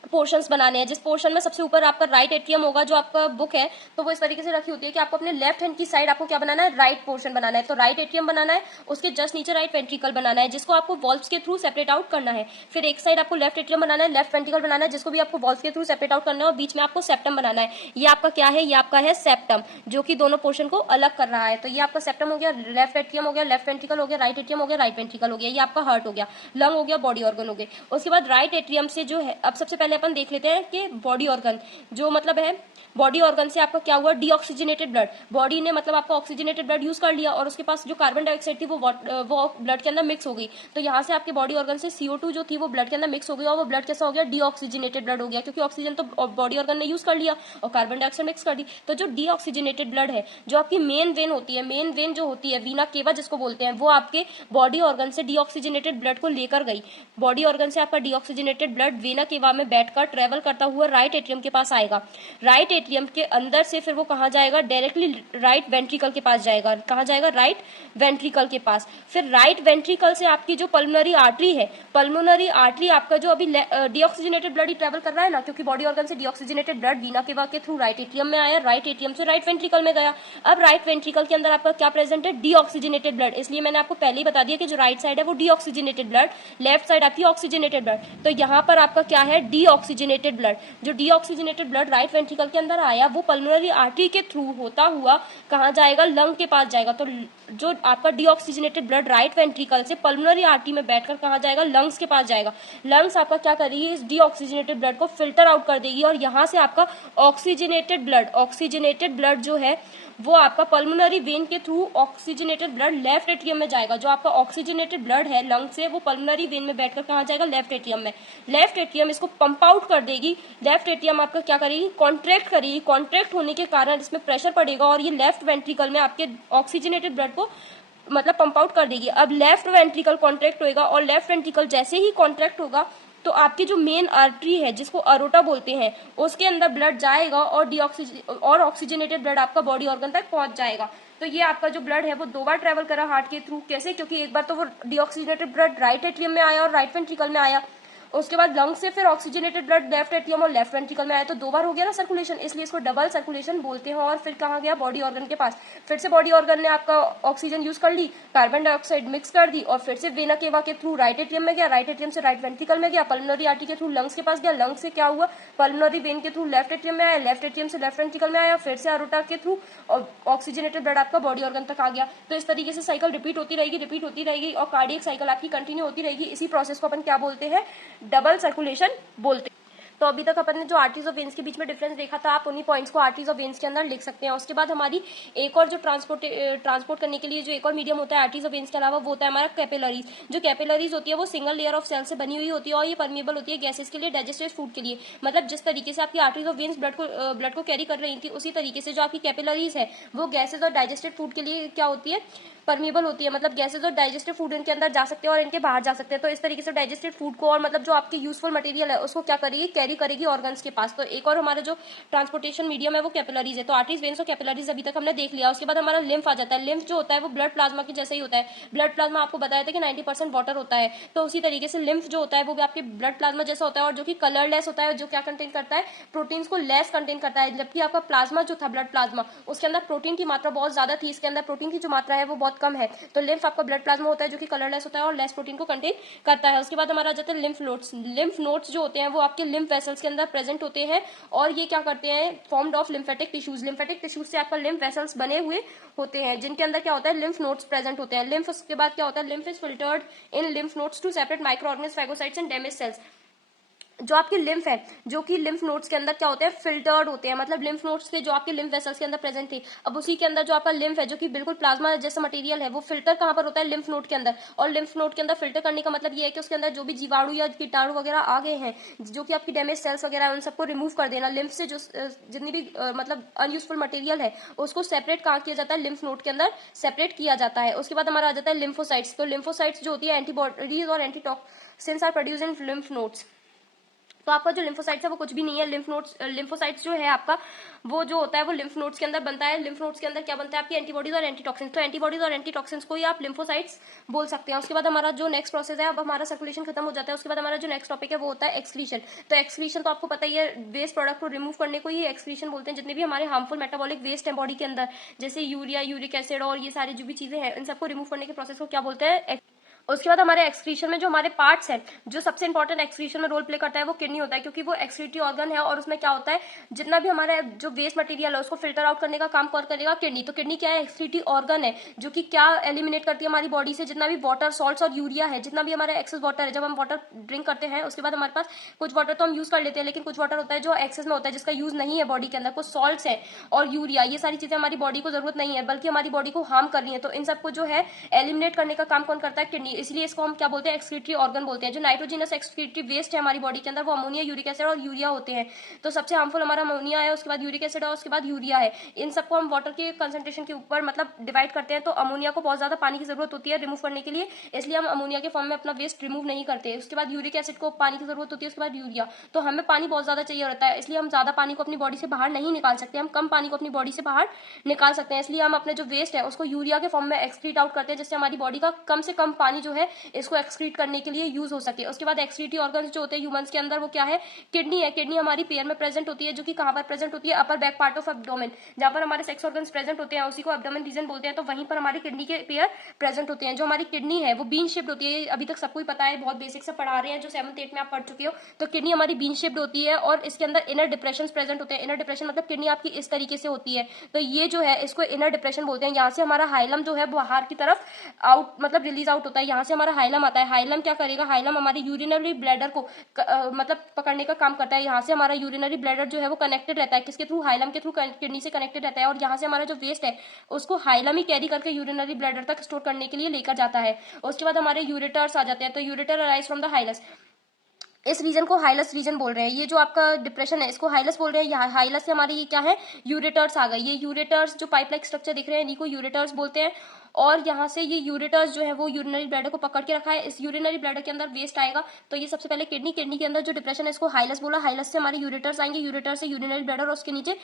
पोर्शंस बनाने हैं। जिस पोर्शन में सबसे ऊपर आपका राइट एट्रियम होगा, जो आपका बुक है तो वो इस तरीके से रखी होती है कि आपको अपने लेफ्ट हैंड की साइड आपको क्या बनाना है, राइट पोर्शन बनाना है। तो राइट एट्रियम बनाना है, उसके जस्ट नीचे राइट वेंट्रिकल बनाना है, जिसको आपको वॉल्व्स के थ्रू सेपरेट आउट करना है। फिर एक साइड आपको लेफ्ट एट्रियम बनाना है, लेफ्ट वेंट्रिकल बनाना है, जिसको भी आपको वॉल्व्स के थ्रू सेपरेट आउट करना है, और बीच में आपको सेप्टम बनाना है। ये आपका क्या है, ये आपका है सेप्टम, जो कि दोनों पोर्शन को अलग कर रहा है। तो ये आपका सेप्टम हो गया, लेफ्ट एट्रियम हो गया, लेफ्ट वेंट्रिकल हो गया, राइट एट्रियम हो गया, राइट वेंट्रिकल हो गया, ये आपका हार्ट हो गया, लंग हो गया, बॉडी ऑर्गन हो गए। उसके बाद राइट एट्रियम से जो है, अब सबसे पहले अपन देख लेते हैं कि बॉडी ऑर्गन जो मतलब है, बॉडी ऑर्गन से आपका क्या हुआ, डीऑक्सीजनेटेड ब्लड, बॉडी ने मतलब आपका ऑक्सीजनेटेड ब्लड यूज कर लिया और उसके पास जो कार्बन डाइऑक्साइड थी वो ब्लड के अंदर मिक्स हो गई। तो यहाँ से आपके बॉडी ऑर्गन से CO2 जो थी वो ब्लड के अंदर मिक्स हो गई और वो ब्लड कैसा हो गया, डीऑक्सीजनेटेड ब्लड हो गया, क्योंकि ऑक्सीजन तो बॉडी ऑर्गन ने यूज कर लिया और कार्बन डाइऑक्साइड मिक्स कर दी। तो जो डीऑक्सीजनेटेड ब्लड है, जो आपकी मेन वेन होती है, मेन वेन जो होती है वीना केवा जिसको बोलते हैं, वो आपके बॉडी ऑर्गन से डीऑक्सीजनेटेड ब्लड को लेकर गई। बॉडी ऑर्गन से आपका डीऑक्सीजनेटेड ब्लड वेना केवा में बैठकर ट्रेवल करता हुआ राइट एट्रियम के पास आएगा। राइट एट्रियम के अंदर से फिर वो कहाँ जाएगा, डायरेक्टली राइट वेंट्रिकल के पास जाएगा। कहाँ जाएगा, राइट वेंट्रिकल के पास। फिर राइट वेंट्रिकल से आपकी जो पल्मोनरी आर्टरी है, पल्मोनरी आर्टरी आपका जो अभी डीऑक्सीजनेटेड ब्लड ही ट्रेवल कर रहा है ना, क्योंकि बॉडी ऑर्गन से डीऑक्सीजनेटेड ब्लड वीना केवा के थ्रू राइट एट्रियम में आया, राइट एट्रियम से राइट वेंट्रिकल में गया। अब राइट वेंट्रिकल के अंदर आपका क्या प्रेजेंट है, डीऑक्सीजनेटेड ब्लड, इसलिए मैंने आपको पहले ही बता दिया कि जो राइट साइड है वो डीऑक्सीजनेटेड ब्लड, लेफ्ट साइड आपकी ऑक्सीजनेटेड ब्लड। तो यहाँ पर आपका क्या है, डीऑक्सीजनेटेड ब्लड। जो डीऑक्सीजनेटेड ब्लड राइट वेंट्रिकल के अंदर आया वो पल्मोनरी आर्टरी के थ्रू होता हुआ कहाँ जाएगा, लंग के पास जाएगा। तो जो आपका डीऑक्सीजनेटेड ब्लड राइट वेंट्रिकल से पल्मोनरी आर्टरी में बैठकर कहाँ जाएगा, लंग्स के पास जाएगा। लंग्स आपका क्या करेगी, इस डीऑक्सीजनेटेड ब्लड को फिल्टर आउट कर देगी और यहाँ से आपका ऑक्सीजनेटेड ब्लड जो है वो आपका पल्मोनरी वेन के through oxygenated blood left atrium में जाएगा। जो आपका ऑक्सीजनेटेड ब्लड है लंग से, वो पल्मोनरी वेन में बैठकर कहाँ जाएगा, लेफ्ट एट्रियम में। लेफ्ट एट्रियम इसको पंप आउट कर देगी। लेफ्ट एट्रियम आपका क्या करेगी, कॉन्ट्रैक्ट करेगी। कॉन्ट्रैक्ट होने के कारण इसमें प्रेशर पड़ेगा और ये लेफ्ट वेंट्रिकल में आपके ऑक्सीजनेटेड ब्लड को मतलब पंप आउट कर देगी। अब लेफ्ट वेंट्रिकल कॉन्ट्रैक्ट होगा और लेफ्ट वेंट्रिकल जैसे ही कॉन्ट्रैक्ट होगा तो आपकी जो मेन आर्टरी है जिसको अरोटा बोलते हैं, उसके अंदर ब्लड जाएगा और ऑक्सीजनेटेड ब्लड आपका बॉडी ऑर्गन तक पहुंच जाएगा। तो ये आपका जो ब्लड है वो 2 बार ट्रेवल करा हार्ट के थ्रू। कैसे, क्योंकि एक बार तो वो डीऑक्सीजनेटेड ब्लड राइट एट्रियम में आया और राइट वेंट्रिकल में आया, उसके बाद लंग से फिर ऑक्सीजनेटेड ब्लड लेफ्ट एट्रियम और लेफ्ट वेंट्रिकल में आया, तो 2 बार हो गया ना सर्कुलेशन, इसलिए इसको डबल सर्कुलेशन बोलते हैं। और फिर कहाँ गया, बॉडी ऑर्गन के पास, फिर से बॉडी ऑर्गन ने आपका ऑक्सीजन यूज कर ली, कार्बन डाइऑक्साइड मिक्स कर दी, और फिर से वेना केवा के थ्रू राइट एट्रियम में गया, राइट एट्रियम से राइट वेंट्रिकल में गया, पल्मोनरी आर्टरी के थ्रू लंग्स के पास गया, लंग्स से क्या हुआ, पल्मोनरी वेन के थ्रू लेफ्ट एट्रियम में आया, लेफ्ट एट्रियम से लेफ्ट वेंट्रिकल में आया, फिर से अरोटा के थ्रू ऑक्सीजनेटेड ब्लड आपका बॉडी ऑर्गन तक आ गया। तो इस तरीके से साइकिल रिपीट होती रहेगी और कार्डियक साइकिल आपकी कंटिन्यू होती रहेगी। इसी प्रोसेस को अपन क्या बोलते हैं, डबल सर्कुलेशन बोलते हैं। तो अभी तक अपन ने जो आर्टरीज और वेन्स के बीच में डिफरेंस देखा था, आप उन्हीं पॉइंट्स को आर्टरीज और वेन्स के अंदर लिख सकते हैं। उसके बाद हमारी एक और जो ट्रांसपोर्ट करने के लिए जो एक और मीडियम होता है आर्टरीज और वेन्स के अलावा, वो होता है हमारा कैपिलरीज। जो कैपिलरीज होती है वो सिंगल लेयर ऑफ सेल से बनी हुई होती है और ये परमेबल होती है गैसेस के लिए, डाइजेस्टेड फूड के लिए। मतलब जिस तरीके से आपकी आर्टरीज और वेन्स ब्लड को कैरी कर रही थी, उसी तरीके से जो आपकी कैपिलरीज है वो गैसेज और डाइजेस्टेड फूड के लिए क्या होती है, परमेबल होती है। मतलब गैसेज और डाइजेस्टेड फूड इनके अंदर जा सकते हैं और इनके बाहर जा सकते हैं। तो इस तरीके से डाइजेस्टेड फूड को और मतलब जो आपकी यूजफुल मटेरियल है उसको क्या करेगी, कैरी करेगी ऑर्गन्स के पास। तो एक और हमारा जो ट्रांसपोर्टेशन मीडियम है वो कैपिलरीज है। तो आर्टरीज, वेन्स और कैपिलरीज अभी तक हमने देख लिया। उसके बाद हमारा लिम्फ आ जाता है। लिम्फ जो होता है वो ब्लड प्लाज्मा के जैसे ही होता है। ब्लड प्लाज्मा आपको बताया था कि 90% वाटर होता है, तो उसी तरीके से लिम्फ जो होता है वो भी आपके ब्लड प्लाज्मा जैसा होता है और जो कि कलरलेस होता है, जो क्या कंटेन करता है, प्रोटीन्स को लेस कंटेन करता है। जबकि आपका प्लाज्मा जो था, ब्लड प्लाज्मा, उसके अंदर प्रोटीन की मात्रा बहुत ज्यादा थी, इसके अंदर प्रोटीन की जो मात्रा है वो बहुत कम है। तो लिम्फ आपका ब्लड प्लाज्मा होता है जो कि कलरलेस होता है और लेस प्रोटीन को कंटेन करता है। उसके बाद हमारा आ जाता है लिम्फ नोड्स। लिम्फ नोड्स जो होते हैं वो आपके लिम्फ वेसल्स के अंदर प्रेजेंट होते हैं और ये क्या करते हैं, formed of lymphatic tissues. Lymphatic tissues से आपका लिम्फ वेसल्स बने हुए होते हैं जिनके अंदर क्या होता है, लिम्फ नोड्स प्रेजेंट होते हैं। लिम्फ, उसके बाद क्या होता है, lymph is filtered in lymph nodes to separate micro organism, phagocytes and damage cells. जो आपके लिम्फ है, जो कि लिम्फ नोड्स के अंदर क्या होते हैं, फिल्टर्ड होते हैं। मतलब लिम्फ नोड्स थे जो आपके लिम्फ वेसल्स के अंदर प्रेजेंट थे, अब उसी के अंदर जो आपका लिम्फ है जो कि बिल्कुल प्लाज्मा जैसा मटेरियल है, वो फिल्टर कहां पर होता है, लिम्फ नोड के अंदर। और लिम्फ नोड के अंदर फिल्टर करने का मतलब ये है कि उसके अंदर जो भी जीवाणु या कीटाणु वगैरह आ गए हैं, जो कि आपकी डैमेज सेल्स वगैरह है, उन सबको रिमूव कर देना। लिम्फ से जो जितनी भी मतलब अनयूजफुल मटेरियल है उसको सेपरेट कहाँ किया जाता है, लिम्फ नोड के अंदर सेपरेट किया जाता है। उसके बाद हमारा आ जाता है लिम्फोसाइट्स। तो लिम्फोसाइट्स जो होती है एंटीबॉडीज और antitoxins are produce in lymph nodes. तो आपका जो लिम्फोसाइट्स है वो कुछ भी नहीं है। लिम्फोसाइट्स जो है आपका, वो जो होता है वो लिम्फ नोड्स के अंदर बनता है। लिम्फ नोड्स के अंदर क्या बनता है, आपकी एंटीबॉडीज और एंटीटॉक्सिन्स। तो एंटीबॉडीज और एंटीटॉक्सिन्स को ही आप लिम्फोसाइट्स बोल सकते हैं। उसके बाद हमारा जो नेक्स्ट प्रोसेस है, अब हमारा सर्कुलेशन खत्म हो जाता है। उसके बाद हमारा जो नेक्स्ट टॉपिक है वो होता है एक्सक्रीशन। तो एक्सक्रीशन तो आपको पता ही है, वेस्ट प्रोडक्ट को रिमूव करने को ही एक्सक्रीशन बोलते हैं। जितने भी हमारे हार्मफुल मेटाबॉलिक वेस्ट है बॉडी के अंदर, जैसे यूरिया, यूरिक एसिड और ये सारी जो भी चीजें हैं, इन सबको रिमूव करने के प्रोसेस को क्या बोलते हैं। उसके बाद हमारे एक्सक्रीशन में जो हमारे पार्ट्स हैं, जो सबसे इंपॉर्टेंट एक्सक्रीशन में रोल प्ले करता है वो किडनी होता है, क्योंकि वो एक्सक्रीटरी ऑर्गन है और उसमें क्या होता है, जितना भी हमारा जो वेस्ट मटेरियल है उसको फिल्टर आउट करने का काम कौन करेगा, किडनी। तो किडनी क्या है, एक्सक्रीटरी ऑर्गन है जो कि क्या एलिमिनेट करती है हमारी बॉडी से, जितना भी वाटर, सॉल्ट्स और यूरिया है, जितना भी हमारे एक्सेस वाटर है। जब हम वाटर ड्रिंक करते हैं उसके बाद हमारे पास कुछ वाटर तो हम यूज कर लेते हैं, लेकिन कुछ वाटर होता है जो एक्सेस में होता है, जिसका यूज नहीं है बॉडी के अंदर। कुछ सॉल्ट्स है और यूरिया, ये सारी चीजें हमारी बॉडी को जरूरत नहीं है बल्कि हमारी बॉडी को हार्म कर रही है। तो इन सबको जो है एलिमिनेट करने का काम कौन करता है, किडनी। इसलिए इसको हम क्या बोलते हैं, एक्सक्रीटरी ऑर्गन बोलते हैं। जो नाइट्रोजिनस एक्सक्रीटरी वेस्ट है हमारी बॉडी के अंदर वो अमोनिया, यूरिक एसिड और यूरिया होते हैं। तो सबसे हार्मफुल हमारा अमोनिया है, उसके बाद यूरिक एसिड है, उसके बाद यूरिया है। इन सबको हम वाटर के कंसंट्रेशन के ऊपर मतलब डिवाइड करते हैं। तो अमोनिया को बहुत ज्यादा पानी की जरूरत होती है रिमूव करने के लिए, इसलिए हम अमोनिया के फॉर्म में अपना वेस्ट रिमूव नहीं करते। उसके बाद यूरिक एसिड को पानी की जरूरत होती है, उसके बाद यूरिया। तो हमें पानी बहुत ज्यादा चाहिए रहता है, इसलिए हम ज्यादा पानी को अपनी बॉडी से बाहर नहीं निकाल सकते, हम कम पानी को अपनी बॉडी से बाहर निकाल सकते हैं। इसलिए हम अपने जो वेस्ट है उसको यूरिया के फॉर्म में एक्सक्रीट आउट करते हैं, जिससे हमारी बॉडी का कम से कम पानी जो है इसको एक्सक्रीट करने के लिए यूज हो सके। उसके बाद एक्सक्रीटरी ऑर्गन्स जो होते हैं ह्यूमंस के अंदर, वो क्या है, किडनी है। किडनी हमारी पेयर में प्रेजेंट होती है, जो कि कहां पर प्रेजेंट होती है, upper back part of abdomen. जहां पर हमारे सेक्स ऑर्गन्स प्रेजेंट होते हैं उसी को एब्डोमेन रीजन बोलते हैं। तो वहीं पर हमारी किडनी के पेयर प्रेजेंट होते हैं। जो हमारी किडनी है वो बीन शेप्ड होती है, अभी तक सबको ही पता है, बहुत बेसिक से पढ़ा रहे हैं जो 7th 8th में आप पढ़ चुके हो। तो किडनी हमारी बीन शेप्ड होती है और इसके अंदर इनर डिप्रेशन प्रेजेंट होते हैं। इनर डिप्रेशन मतलब किडनी आपकी इस तरीके से होती है, तो ये जो है इसको इनर डिप्रेशन बोलते हैं। यहाँ से हमारा हाइलम जो है बाहर की तरफ आउट मतलब रिलीज आउट होता है, यहाँ से हमारा हाइलम आता है। हाइलम क्या करेगा, हाइलम हमारी यूरिनरी ब्लैडर को मतलब पकड़ने का काम करता है। यहाँ से हमारा यूरिनरी ब्लैडर जो है वो कनेक्टेड रहता है, किसके थ्रू, हाइलम के थ्रू, किडनी से कनेक्टेड रहता है। और यहाँ से हमारा जो वेस्ट है उसको हाइलम ही कैरी करके यूरिनरी ब्लैडर तक स्टोर करने के लिए लेकर जाता है। उसके बाद हमारे यूरेटर्स आ जाते हैं। तो यूरेटर अराइज फ्रॉम द हाइलस, इस रीजन को हाइलस रीजन बोल रहे हैं। ये जो आपका डिप्रेशन है इसको हाइलस बोल रहे हैं। हाइलस से हमारे ये क्या है, यूरेटर्स आ गए। ये यूरेटर्स जो पाइप लाइक स्ट्रक्चर दिख रहे हैं इन्हीं को यूरेटर्स बोलते हैं। और यहाँ से ये यूरेटर्स जो है वो यूरिनरी ब्लैडर को पकड़ के रखा है। इस यूरिनरी ब्लैडर के अंदर वेस्ट आएगा, तो ये सबसे पहले किडनी के अंदर जो डिप्रेशन है इसको हाइलस बोला, हाइलस से हमारे यूरेटर्स आएंगे, यूरेटर से यूरिनरी ब्लैडर और उसके नीचे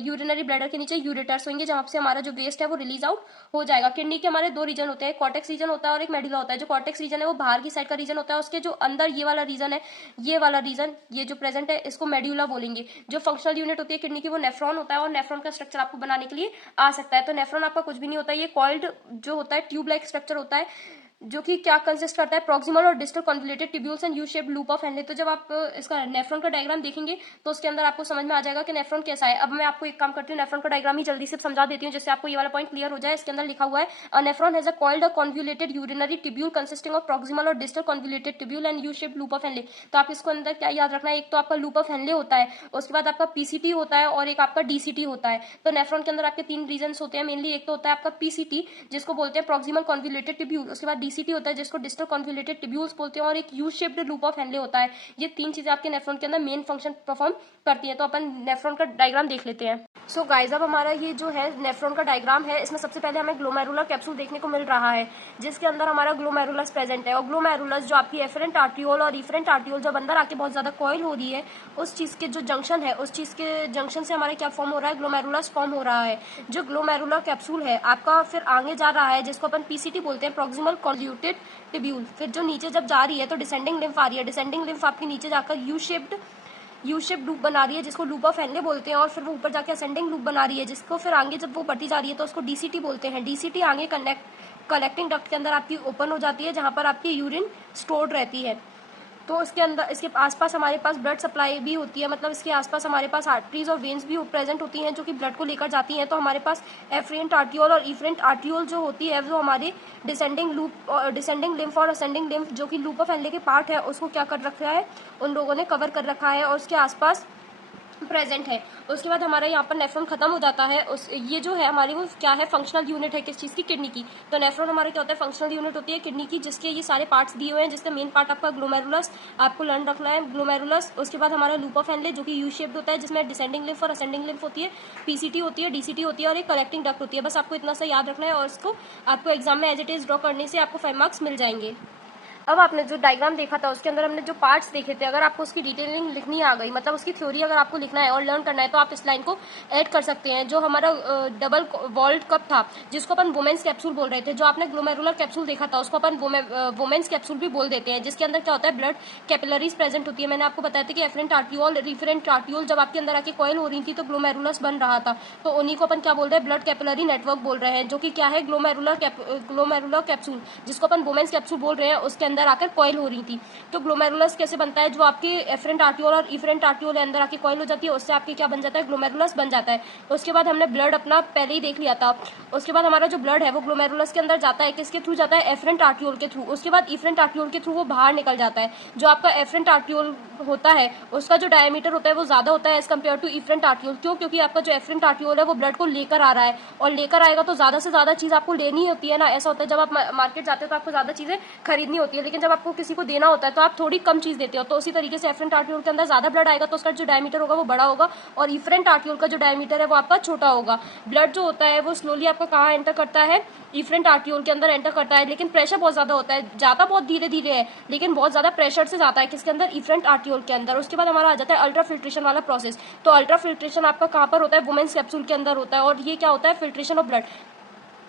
यूरिनरी ब्लैडर के नीचे यूरेटर्स होंगे, जहाँ से हमारा जो वेस्ट है वो रिलीज आउट हो जाएगा। किडनी के हमारे दो रीजन होते हैं, कॉर्टेक्स रीजन होता है और एक मेडुला होता है। जो कॉर्टेक्स रीजन है वो बाहर की साइड का रीजन होता है, उसके जो अंदर ये वाला रीजन है, ये वाला रीजन ये जो प्रेजेंट है इसको मेडुला बोलेंगे। जो फंक्शनल यूनिट होती है किडनी की वो नेफ्रॉन होता है, और नेफ्रॉन का स्ट्रक्चर आपको बनाने के लिए आ सकता है। तो नेफ्रॉन आपका कुछ भी नहीं होता, ये कॉइल्ड जो होता है ट्यूब लाइक स्ट्रक्चर होता है, जो कि क्या कंसिस्ट करता है, प्रॉक्सिमल और distal convoluted tubules and U shaped loop of Henle. तो जब आप इसका नेफ्रॉन का डायग्राम देखेंगे तो उसके अंदर आपको समझ में आ जाएगा कि नेफ्रॉन कैसा है। अब मैं आपको एक काम करती हूँ, नेफ्रॉन का डायग्राम ही जल्दी से समझा देती हूँ जिससे आपको ये वाला पॉइंट क्लियर हो जाए। इसके अंदर लिखा हुआ है a nephron has a coiled a convoluted urinary tubule consisting of proximal और distal convoluted tubule and U shaped loop of Henle. तो आप इसको अंदर क्या याद रखना है, एक तो आपका लूप ऑफ हेनले होता है, उसके बाद आपका पीसीटी होता है और एक आपका डीसीटी होता है। तो नेफ्रॉन के अंदर आपके तीन रीजन होते हैं मेनली, एक तो होता है आपका पीसीटी जिसको बोलते हैं प्रॉक्सिमल कॉन्वोल्यूटेड ट्यूब्यूल, उसके बाद डीसीटी होता है जिसको डिस्टल कॉन्वोल्यूटेड ट्यूब्यूल्स बोलते हैं, और एक you shaped loop of Henley होता है। ये तीन चीजें आपके नेफ्रॉन के अंदर मेन फंक्शन परफॉर्म करती हैं। तो अपन नेफ्रॉन का डायग्राम देख लेते हैं। सो गाइस, अब हमारा ये जो है नेफ्रॉन का डायग्राम है, इसमें सबसे पहले हमें ग्लोमेरुलर कैप्सूल देखने को मिल रहा है जिसके अंदर हमारा ग्लोमेरुलस प्रेजेंट है। और ग्लोमेरुलस जो आपकी एफरेंट आर्टियोल और इफरेंट आर्टियोल जब अंदर आके बहुत ज्यादा कॉइल हो रही है, उस चीज के जो जंक्शन है, उस चीज के जंक्शन से हमारे क्या फॉर्म हो रहा है, ग्लोमेरुलस फॉर्म हो रहा है। जो ग्लोमेरुलर कैप्सूल है आपका फिर आगे जा रहा है जिसको अपन पीसीटी बोलते हैं, प्रॉक्सिमल कॉन्वोल्यूटेड ट्यूब्यूल। फिर जो नीचे जब जा रही है तो डिसेंडिंग लिम्फ आ रही है, डिसेंडिंग लिम्फ आपके नीचे जाकर यू शेप्ड लूप बना रही है जिसको लूप ऑफ हेनले बोलते हैं, और फिर वो ऊपर जाके असेंडिंग लूप बना रही है जिसको फिर आगे जब वो बढ़ती जा रही है तो उसको डीसीटी बोलते हैं। डीसीटी आगे कलेक्टिंग डक्ट के अंदर आपकी ओपन हो जाती है जहां पर आपकी यूरिन स्टोर्ड रहती है। तो इसके अंदर इसके आसपास हमारे पास ब्लड सप्लाई भी होती है, मतलब इसके आसपास हमारे पास आर्टरीज और वेन्स भी प्रेजेंट होती हैं जो कि ब्लड को लेकर जाती हैं। तो हमारे पास एफरेंट आर्टियोल और इफरेंट आर्टियोल जो होती है वो हमारी डिसेंडिंग लिम्फ और असेंडिंग लिम्फ जो कि लूप ऑफ हेनले के पार्ट है उसको क्या कर रखा है, उन लोगों ने कवर कर रखा है और उसके आसपास प्रेजेंट है। उसके बाद हमारा यहाँ पर नेफ्रॉन खत्म हो जाता है। ये जो है हमारी वो क्या है, फंक्शनल यूनिट है किस चीज की, किडनी की। तो नेफ्रॉन हमारा क्या होता है, फंक्शनल यूनिट होती है किडनी की, जिसके ये सारे पार्ट्स दिए हुए हैं, जिसका मेन पार्ट आपका ग्लोमेरुलस आपको लर्न रखना है, ग्लोमेरुलस। उसके बाद हमारा लूप ऑफ हेनले जो कि यू शेप्ड होता है जिसमें डिसेंडिंग लिम्फ और असेंडिंग लिम्फ होती है, पीसीटी होती है, डीसीटी होती है और एक कलेक्टिंग डक्ट होती है। बस आपको इतना सा याद रखना है और इसको आपको एग्जाम में एज इट इज ड्रॉ करने से आपको 5 मार्क्स मिल जाएंगे। अब आपने जो डायग्राम देखा था उसके अंदर हमने जो पार्ट्स देखे थे, अगर आपको उसकी डिटेलिंग लिखनी आ गई, मतलब उसकी थ्योरी अगर आपको लिखना है और लर्न करना है तो आप इस लाइन को ऐड कर सकते हैं। जो हमारा डबल वॉल्ड कप था जिसको अपन वुमेन्स कैप्सूल बोल रहे थे, जो आपने ग्लोमेरुलर कैप्सूल देखा था उसको अपन वुमेन्स कैप्सूल भी बोल देते हैं, जिसके अंदर क्या होता है, ब्लड कैपिलरीज प्रेजेंट होती है। मैंने आपको बताया था कि एफरेंट आर्टियोल रिफरेंट आर्टियोल जब आपके अंदर आके कॉइल हो रही थी तो ग्लोमेरुलस बन रहा था, तो उन्हीं को अपन क्या बोल रहे हैं, ब्लड कैपिलरी नेटवर्क बोल रहे हैं, जो कि क्या है, ग्लोमेरुलर कैप्सूल जिसको अपन वुमेन्स कैप्सूल बोल रहे हैं, उसके अंदर आकर कॉइल हो रही थी। तो ग्लोमेरुलस कैसे बनता है, जो आपके एफरेंट आर्टियोल और इफरेंट आर्टियोल अंदर आके कॉइल हो जाती है, उससे आपके क्या बन जाता है, ग्लोमेरुलस बन जाता है। उसके बाद हमने ब्लड अपना पहले ही देख लिया था। उसके बाद हमारा जो ब्लड है वो ग्लोमेरुलस के अंदर जाता है, किसके थ्रू जाता है, एफरेंट आर्टियोल के थ्रू। उसके बाद इफरेंट आर्टियोल के थ्रू वो बाहर निकल जाता है। जो आपका एफरेंट आर्टियोल होता है उसका जो डायमीटर होता है वो ज्यादा होता है as compare to efferent arteriole. क्यों, क्योंकि आपका जो एफरेंट आर्टियोल है वो ब्लड को लेकर आ रहा है, और लेकर आएगा तो ज्यादा से ज्यादा चीज आपको लेनी होती है ना। ऐसा होता है जब आप मार्केट जाते हो तो आपको ज्यादा चीजें खरीदनी होती है, लेकिन जब आपको किसी को देना होता है तो आप थोड़ी कम चीज देते हो। तो उसी तरीके से एफरेंट आर्टियोल के अंदर ज्यादा ब्लड आएगा तो उसका जो डायमीटर होगा वो बड़ा होगा, और इफरेंट आर्टियोल का जो डायमीटर है वो आपका छोटा होगा। ब्लड जो होता है वो स्लोली आपका कहाँ एंटर करता है, इफरेंट आर्टियोल के अंदर एंटर करता है, लेकिन प्रेशर बहुत ज्यादा होता है, जाता बहुत धीरे धीरे है लेकिन बहुत ज्यादा प्रेशर से जाता है, किसके अंदर, इफरेंट आर्टियोल के अंदर। उसके बाद हमारा आ जाता है अल्ट्रा फिल्ट्रेशन वाला प्रोसेस। तो अल्ट्रा फिल्ट्रेशन आपका कहाँ पर होता है, वुमेन्स कैप्सूल के अंदर होता है, और ये क्या होता है, फिल्ट्रेशन ऑफ ब्लड।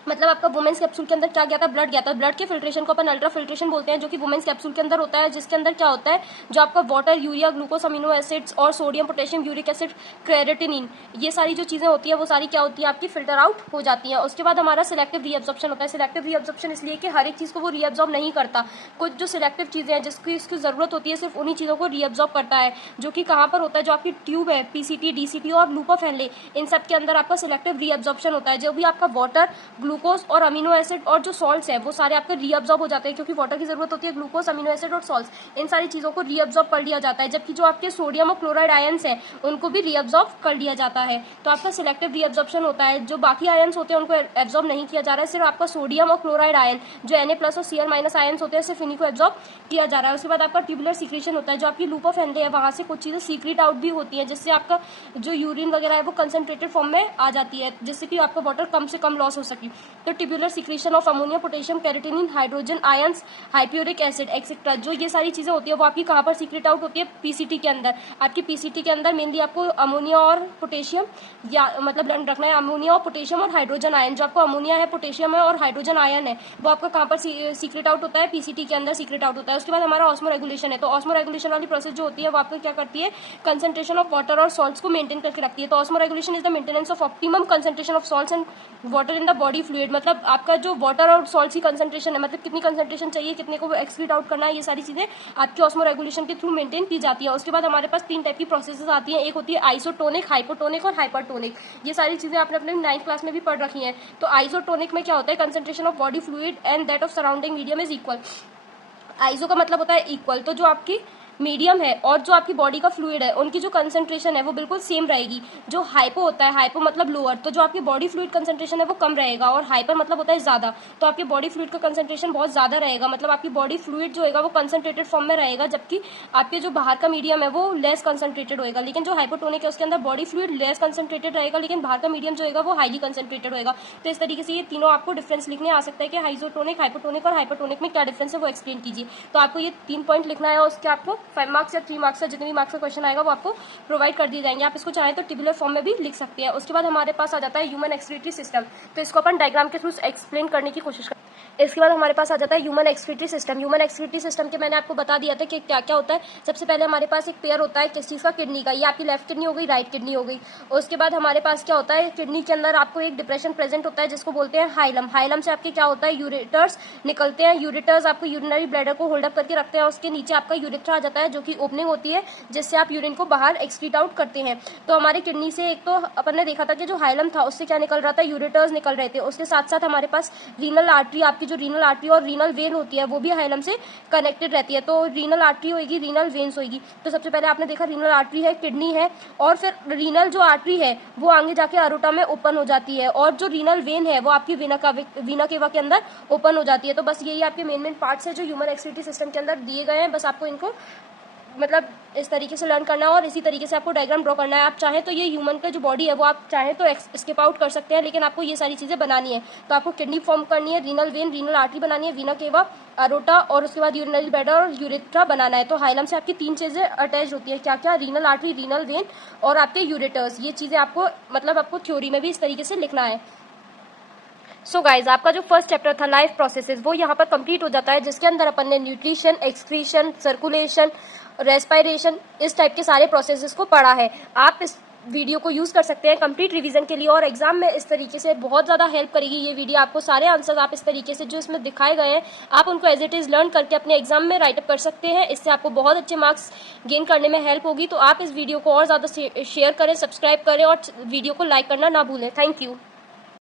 मतलब आपका वुमेन्स कैप्सूल के अंदर क्या गया था, ब्लड गया था। ब्लड के फिल्ट्रेशन को अपन अल्ट्रा फिल्ट्रेशन बोलते हैं, जो कि वुमेन्स कैप्सूल के अंदर होता है, जिसके अंदर क्या होता है, जो आपका water, urea, glucose, amino acids और sodium, potassium, uric acid, creatinine, ये सारी जो चीजें होती है वो सारी क्या होती है, आपकी फिल्टर आउट हो जाती है। उसके बाद हमारा सिलेक्टिव रीअब्जॉर्प्शन होता है। सिलेक्टिव रीअब्जॉर्प्शन इसलिए कि हर एक चीज को वो रीअब्जॉर्ब नहीं करता, कुछ जो सिलेक्टिव चीजें हैं जिसकी इसकी जरूरत होती है सिर्फ उन्हीं चीजों को रीअब्जॉर्ब करता है, जो कि कहाँ पर होता है, जो आपकी ट्यूब है, पीसीटी, डीसीटी और लूप ऑफ हेनले, इन सब के अंदर आपका सिलेक्टिव रीअब्जॉर्प्शन होता है। जो भी आपका वाटर, ग्लूकोज और अमीनो एसिड और जो सॉल्ट्स है वो सारे आपके रीअब्जॉर्ब हो जाते हैं, क्योंकि वाटर की जरूरत होती है, ग्लूकोज, अमीनो एसिड और सॉल्ट्स, इन सारी चीजों को रीअब्जॉर्ब कर लिया जाता है। जबकि जो आपके सोडियम और क्लोराइड आयंस हैं उनको भी रीअब्जॉर्ब कर लिया जाता है। तो आपका सिलेक्टिव रीअब्जॉर्प्शन होता है। जो बाकी आयंस होते हैं उनको एब्जॉर्ब नहीं किया जा रहा है, सिर्फ आपका सोडियम और क्लोराइड आयन जो Na+ और Cl- आयंस होते हैं सिर्फ इन्हीं को एब्जॉर्ब किया जा रहा है। उसके बाद आपका ट्यूबुलर सीक्रेशन होता है। जो आपकी लूप ऑफ हेनले है वहां से कुछ चीजें सीक्रेट आउट भी होती है, जिससे आपका जो यूरिन वगैरह है वो कंसंट्रेटेड फॉर्म में आ जाती है, जिससे कि आपका वाटर कम से कम लॉस हो सके। तो tubular secretion of ammonia, potassium, creatinine, hydrogen ions, hippuric acid etcetera, जो ये सारी चीज़ें होती है वो आपकी कहाँ पर सीक्रेट आउट होती है, पीसीटी के अंदर। आपकी पीसीटी के अंदर मेनली आपको अमोनिया और पोटेशियम, या मतलब रखना है अमोनिया और पोटेशियम और हाइड्रोजन आयन। जो आपको अमोनिया है, पोटेशियम है और हाइड्रोजन आयन है, वो आपका कहाँ पर सीक्रेट आउट होता है, पीसीटी के अंदर सीक्रेट आउट होता है। उसके बाद हमारा ऑस्मो रेगुलेशन है। तो ऑस्मो रेगुलेशन वाली प्रोसेस जो होती है वो आपको क्या करती है, कंसंट्रेशन ऑफ वाटर और सॉल्ट्स को मेंटेन करके रखती है। तो osmo regulation is the maintenance of optimum concentration of salts and water in the body fluid. मतलब आपका जो वाटर और सॉल्ट्स की कंसंट्रेशन है, मतलब कितनी कंसंट्रेशन चाहिए, कितने को एक्सक्रीट आउट करना है, ये सारी चीजें आपकी ऑस्मो रेगुलेशन के थ्रू मेंटेन की जाती है। उसके बाद हमारे पास 3 टाइप की प्रोसेसेस आती है। एक होती है आइसोटोनिक, हाइपोटोनिक और हाइपरटोनिक। ये सारी चीजें आपने अपने 9th क्लास में भी पढ़ रखी हैं। तो आइसोटोनिक में क्या होता है, concentration of body fluid and that of surrounding medium is equal. Iso का मतलब होता है इक्वल, तो जो आपकी मीडियम है और जो आपकी बॉडी का फ्लूइड है उनकी जो कंसंट्रेशन है वो बिल्कुल सेम रहेगी। जो हाइपो होता है, हाइपो मतलब लोअर, तो जो आपकी बॉडी फ्लूइड कंसंट्रेशन है वो कम रहेगा, और हाइपर मतलब होता है ज्यादा, तो आपकी बॉडी फ्लूइड का कंसंट्रेशन बहुत ज्यादा रहेगा। मतलब आपकी बॉडी फ्लूइड जो होगा वो कंसंट्रेटेड फॉर्म में रहेगा, जबकि आपके जो बाहर का मीडियम है वो लेस कंसंट्रेटेड होगा। लेकिन जो हाइपोटोनिक है उसके अंदर बॉडी फ्लूइड लेस कंसंट्रेटेड रहेगा, लेकिन बाहर का मीडियम जो होगा वो हाईली कंसंट्रेटेड होगा। तो इस तरीके से ये तीनों आपको डिफरेंस लिखने आ सकता है कि आइसोटोनिक, हाइपोटोनिक और हाइपरटोनिक में क्या डिफरेंस है वो एक्सप्लेन कीजिए। तो आपको ये 3 पॉइंट लिखना है, उसके आपको 5 मार्क्स या 3 मार्क्स का जितने भी मार्क्स का क्वेश्चन आएगा वो आपको प्रोवाइड कर दिए जाएंगे। आप इसको चाहें तो टेबुलर फॉर्म में भी लिख सकते हैं। उसके बाद हमारे पास आ जाता है ह्यूमन एक्सक्रीटरी सिस्टम। तो इसको अपन डायग्राम के थ्रू एक्सप्लेन करने की कोशिश करें। इसके बाद हमारे पास आ जाता है human excretory system. Human excretory system के मैंने आपको बता दिया था कि क्या क्या होता है। सबसे पहले हमारे पास एक पेयर होता है किस चीज़ का, किडनी का। ये आपकी लेफ्ट किडनी हो गई, राइट किडनी हो गई। उसके बाद हमारे पास क्या होता है, किडनी के अंदर आपको एक डिप्रेशन प्रेजेंट होता है जिसको बोलते हैं हाइलम। हाइलम से आपके क्या होता है, यूरेटर्स निकलते हैं। यूरेटर्स आपको यूरिनरी ब्लैडर को होल्ड अप करके रखते हैं। उसके नीचे आपका यूरेथ्रा आ जाता है जो कि ओपनिंग होती है जिससे आप यूरिन को बाहर एक्सक्रीट आउट करते हैं। तो हमारी किडनी से एक तो अपन ने देखा था कि जो हाइलम था उससे क्या निकल रहा था, यूरेटर्स निकल रहे थे। उसके साथ साथ हमारे पास रीनल आर्टरी, आपकी जो रीनल आर्टरी और रीनल वेन होती है वो भी हाइलम से कनेक्टेड रहती है। तो रीनल आर्टरी होगी, रीनल वेन्स होगी। तो सबसे पहले आपने देखा रीनल आर्टरी है, किडनी है, और फिर रीनल जो आर्टरी है वो आगे जाके अरोटा में ओपन हो जाती है, और जो रीनल वेन है वो आपकी वीना केवा के अंदर ओपन हो जाती है। तो बस यही आपके मेन पार्ट्स है जो ह्यूमन एक्सक्रीटरी सिस्टम के अंदर दिए गए हैं। बस आपको इनको मतलब इस तरीके से लर्न करना है और इसी तरीके से आपको डायग्राम ड्रॉ करना है। आप चाहें तो ये ह्यूमन का जो बॉडी है वो आप चाहें तो स्किप आउट कर सकते हैं, लेकिन आपको ये सारी चीज़ें बनानी है। तो आपको किडनी फॉर्म करनी है, रीनल वेन, रीनल आर्टरी बनानी है, वीना केवा, अरोटा, और उसके बाद यूरिनरी ब्लैडर और यूरेथ्रा बनाना है। तो हाइलम से आपकी 3 चीज़ें अटैच होती है, क्या क्या, रीनल आर्टरी, रीनल वेन और आपके यूरेटर्स। ये चीज़ें आपको मतलब आपको थ्योरी में भी इस तरीके से लिखना है। सो गाइज, आपका जो फर्स्ट चैप्टर था लाइफ प्रोसेसेस वो यहाँ पर कंप्लीट हो जाता है, जिसके अंदर अपन ने न्यूट्रिशन, एक्सक्रीशन, सर्कुलेशन, रेस्पिरेशन, इस टाइप के सारे प्रोसेसेस को पढ़ा है। आप इस वीडियो को यूज़ कर सकते हैं कंप्लीट रिवीजन के लिए, और एग्जाम में इस तरीके से बहुत ज़्यादा हेल्प करेगी ये वीडियो। आपको सारे आंसर्स आप इस तरीके से जो इसमें दिखाए गए हैं आप उनको एज इट इज़ लर्न करके अपने एग्जाम में राइटअप कर सकते हैं। इससे आपको बहुत अच्छे मार्क्स गेन करने में हेल्प होगी। तो आप इस वीडियो को और ज़्यादा शेयर करें, सब्सक्राइब करें और वीडियो को लाइक करना ना भूलें। Thank you.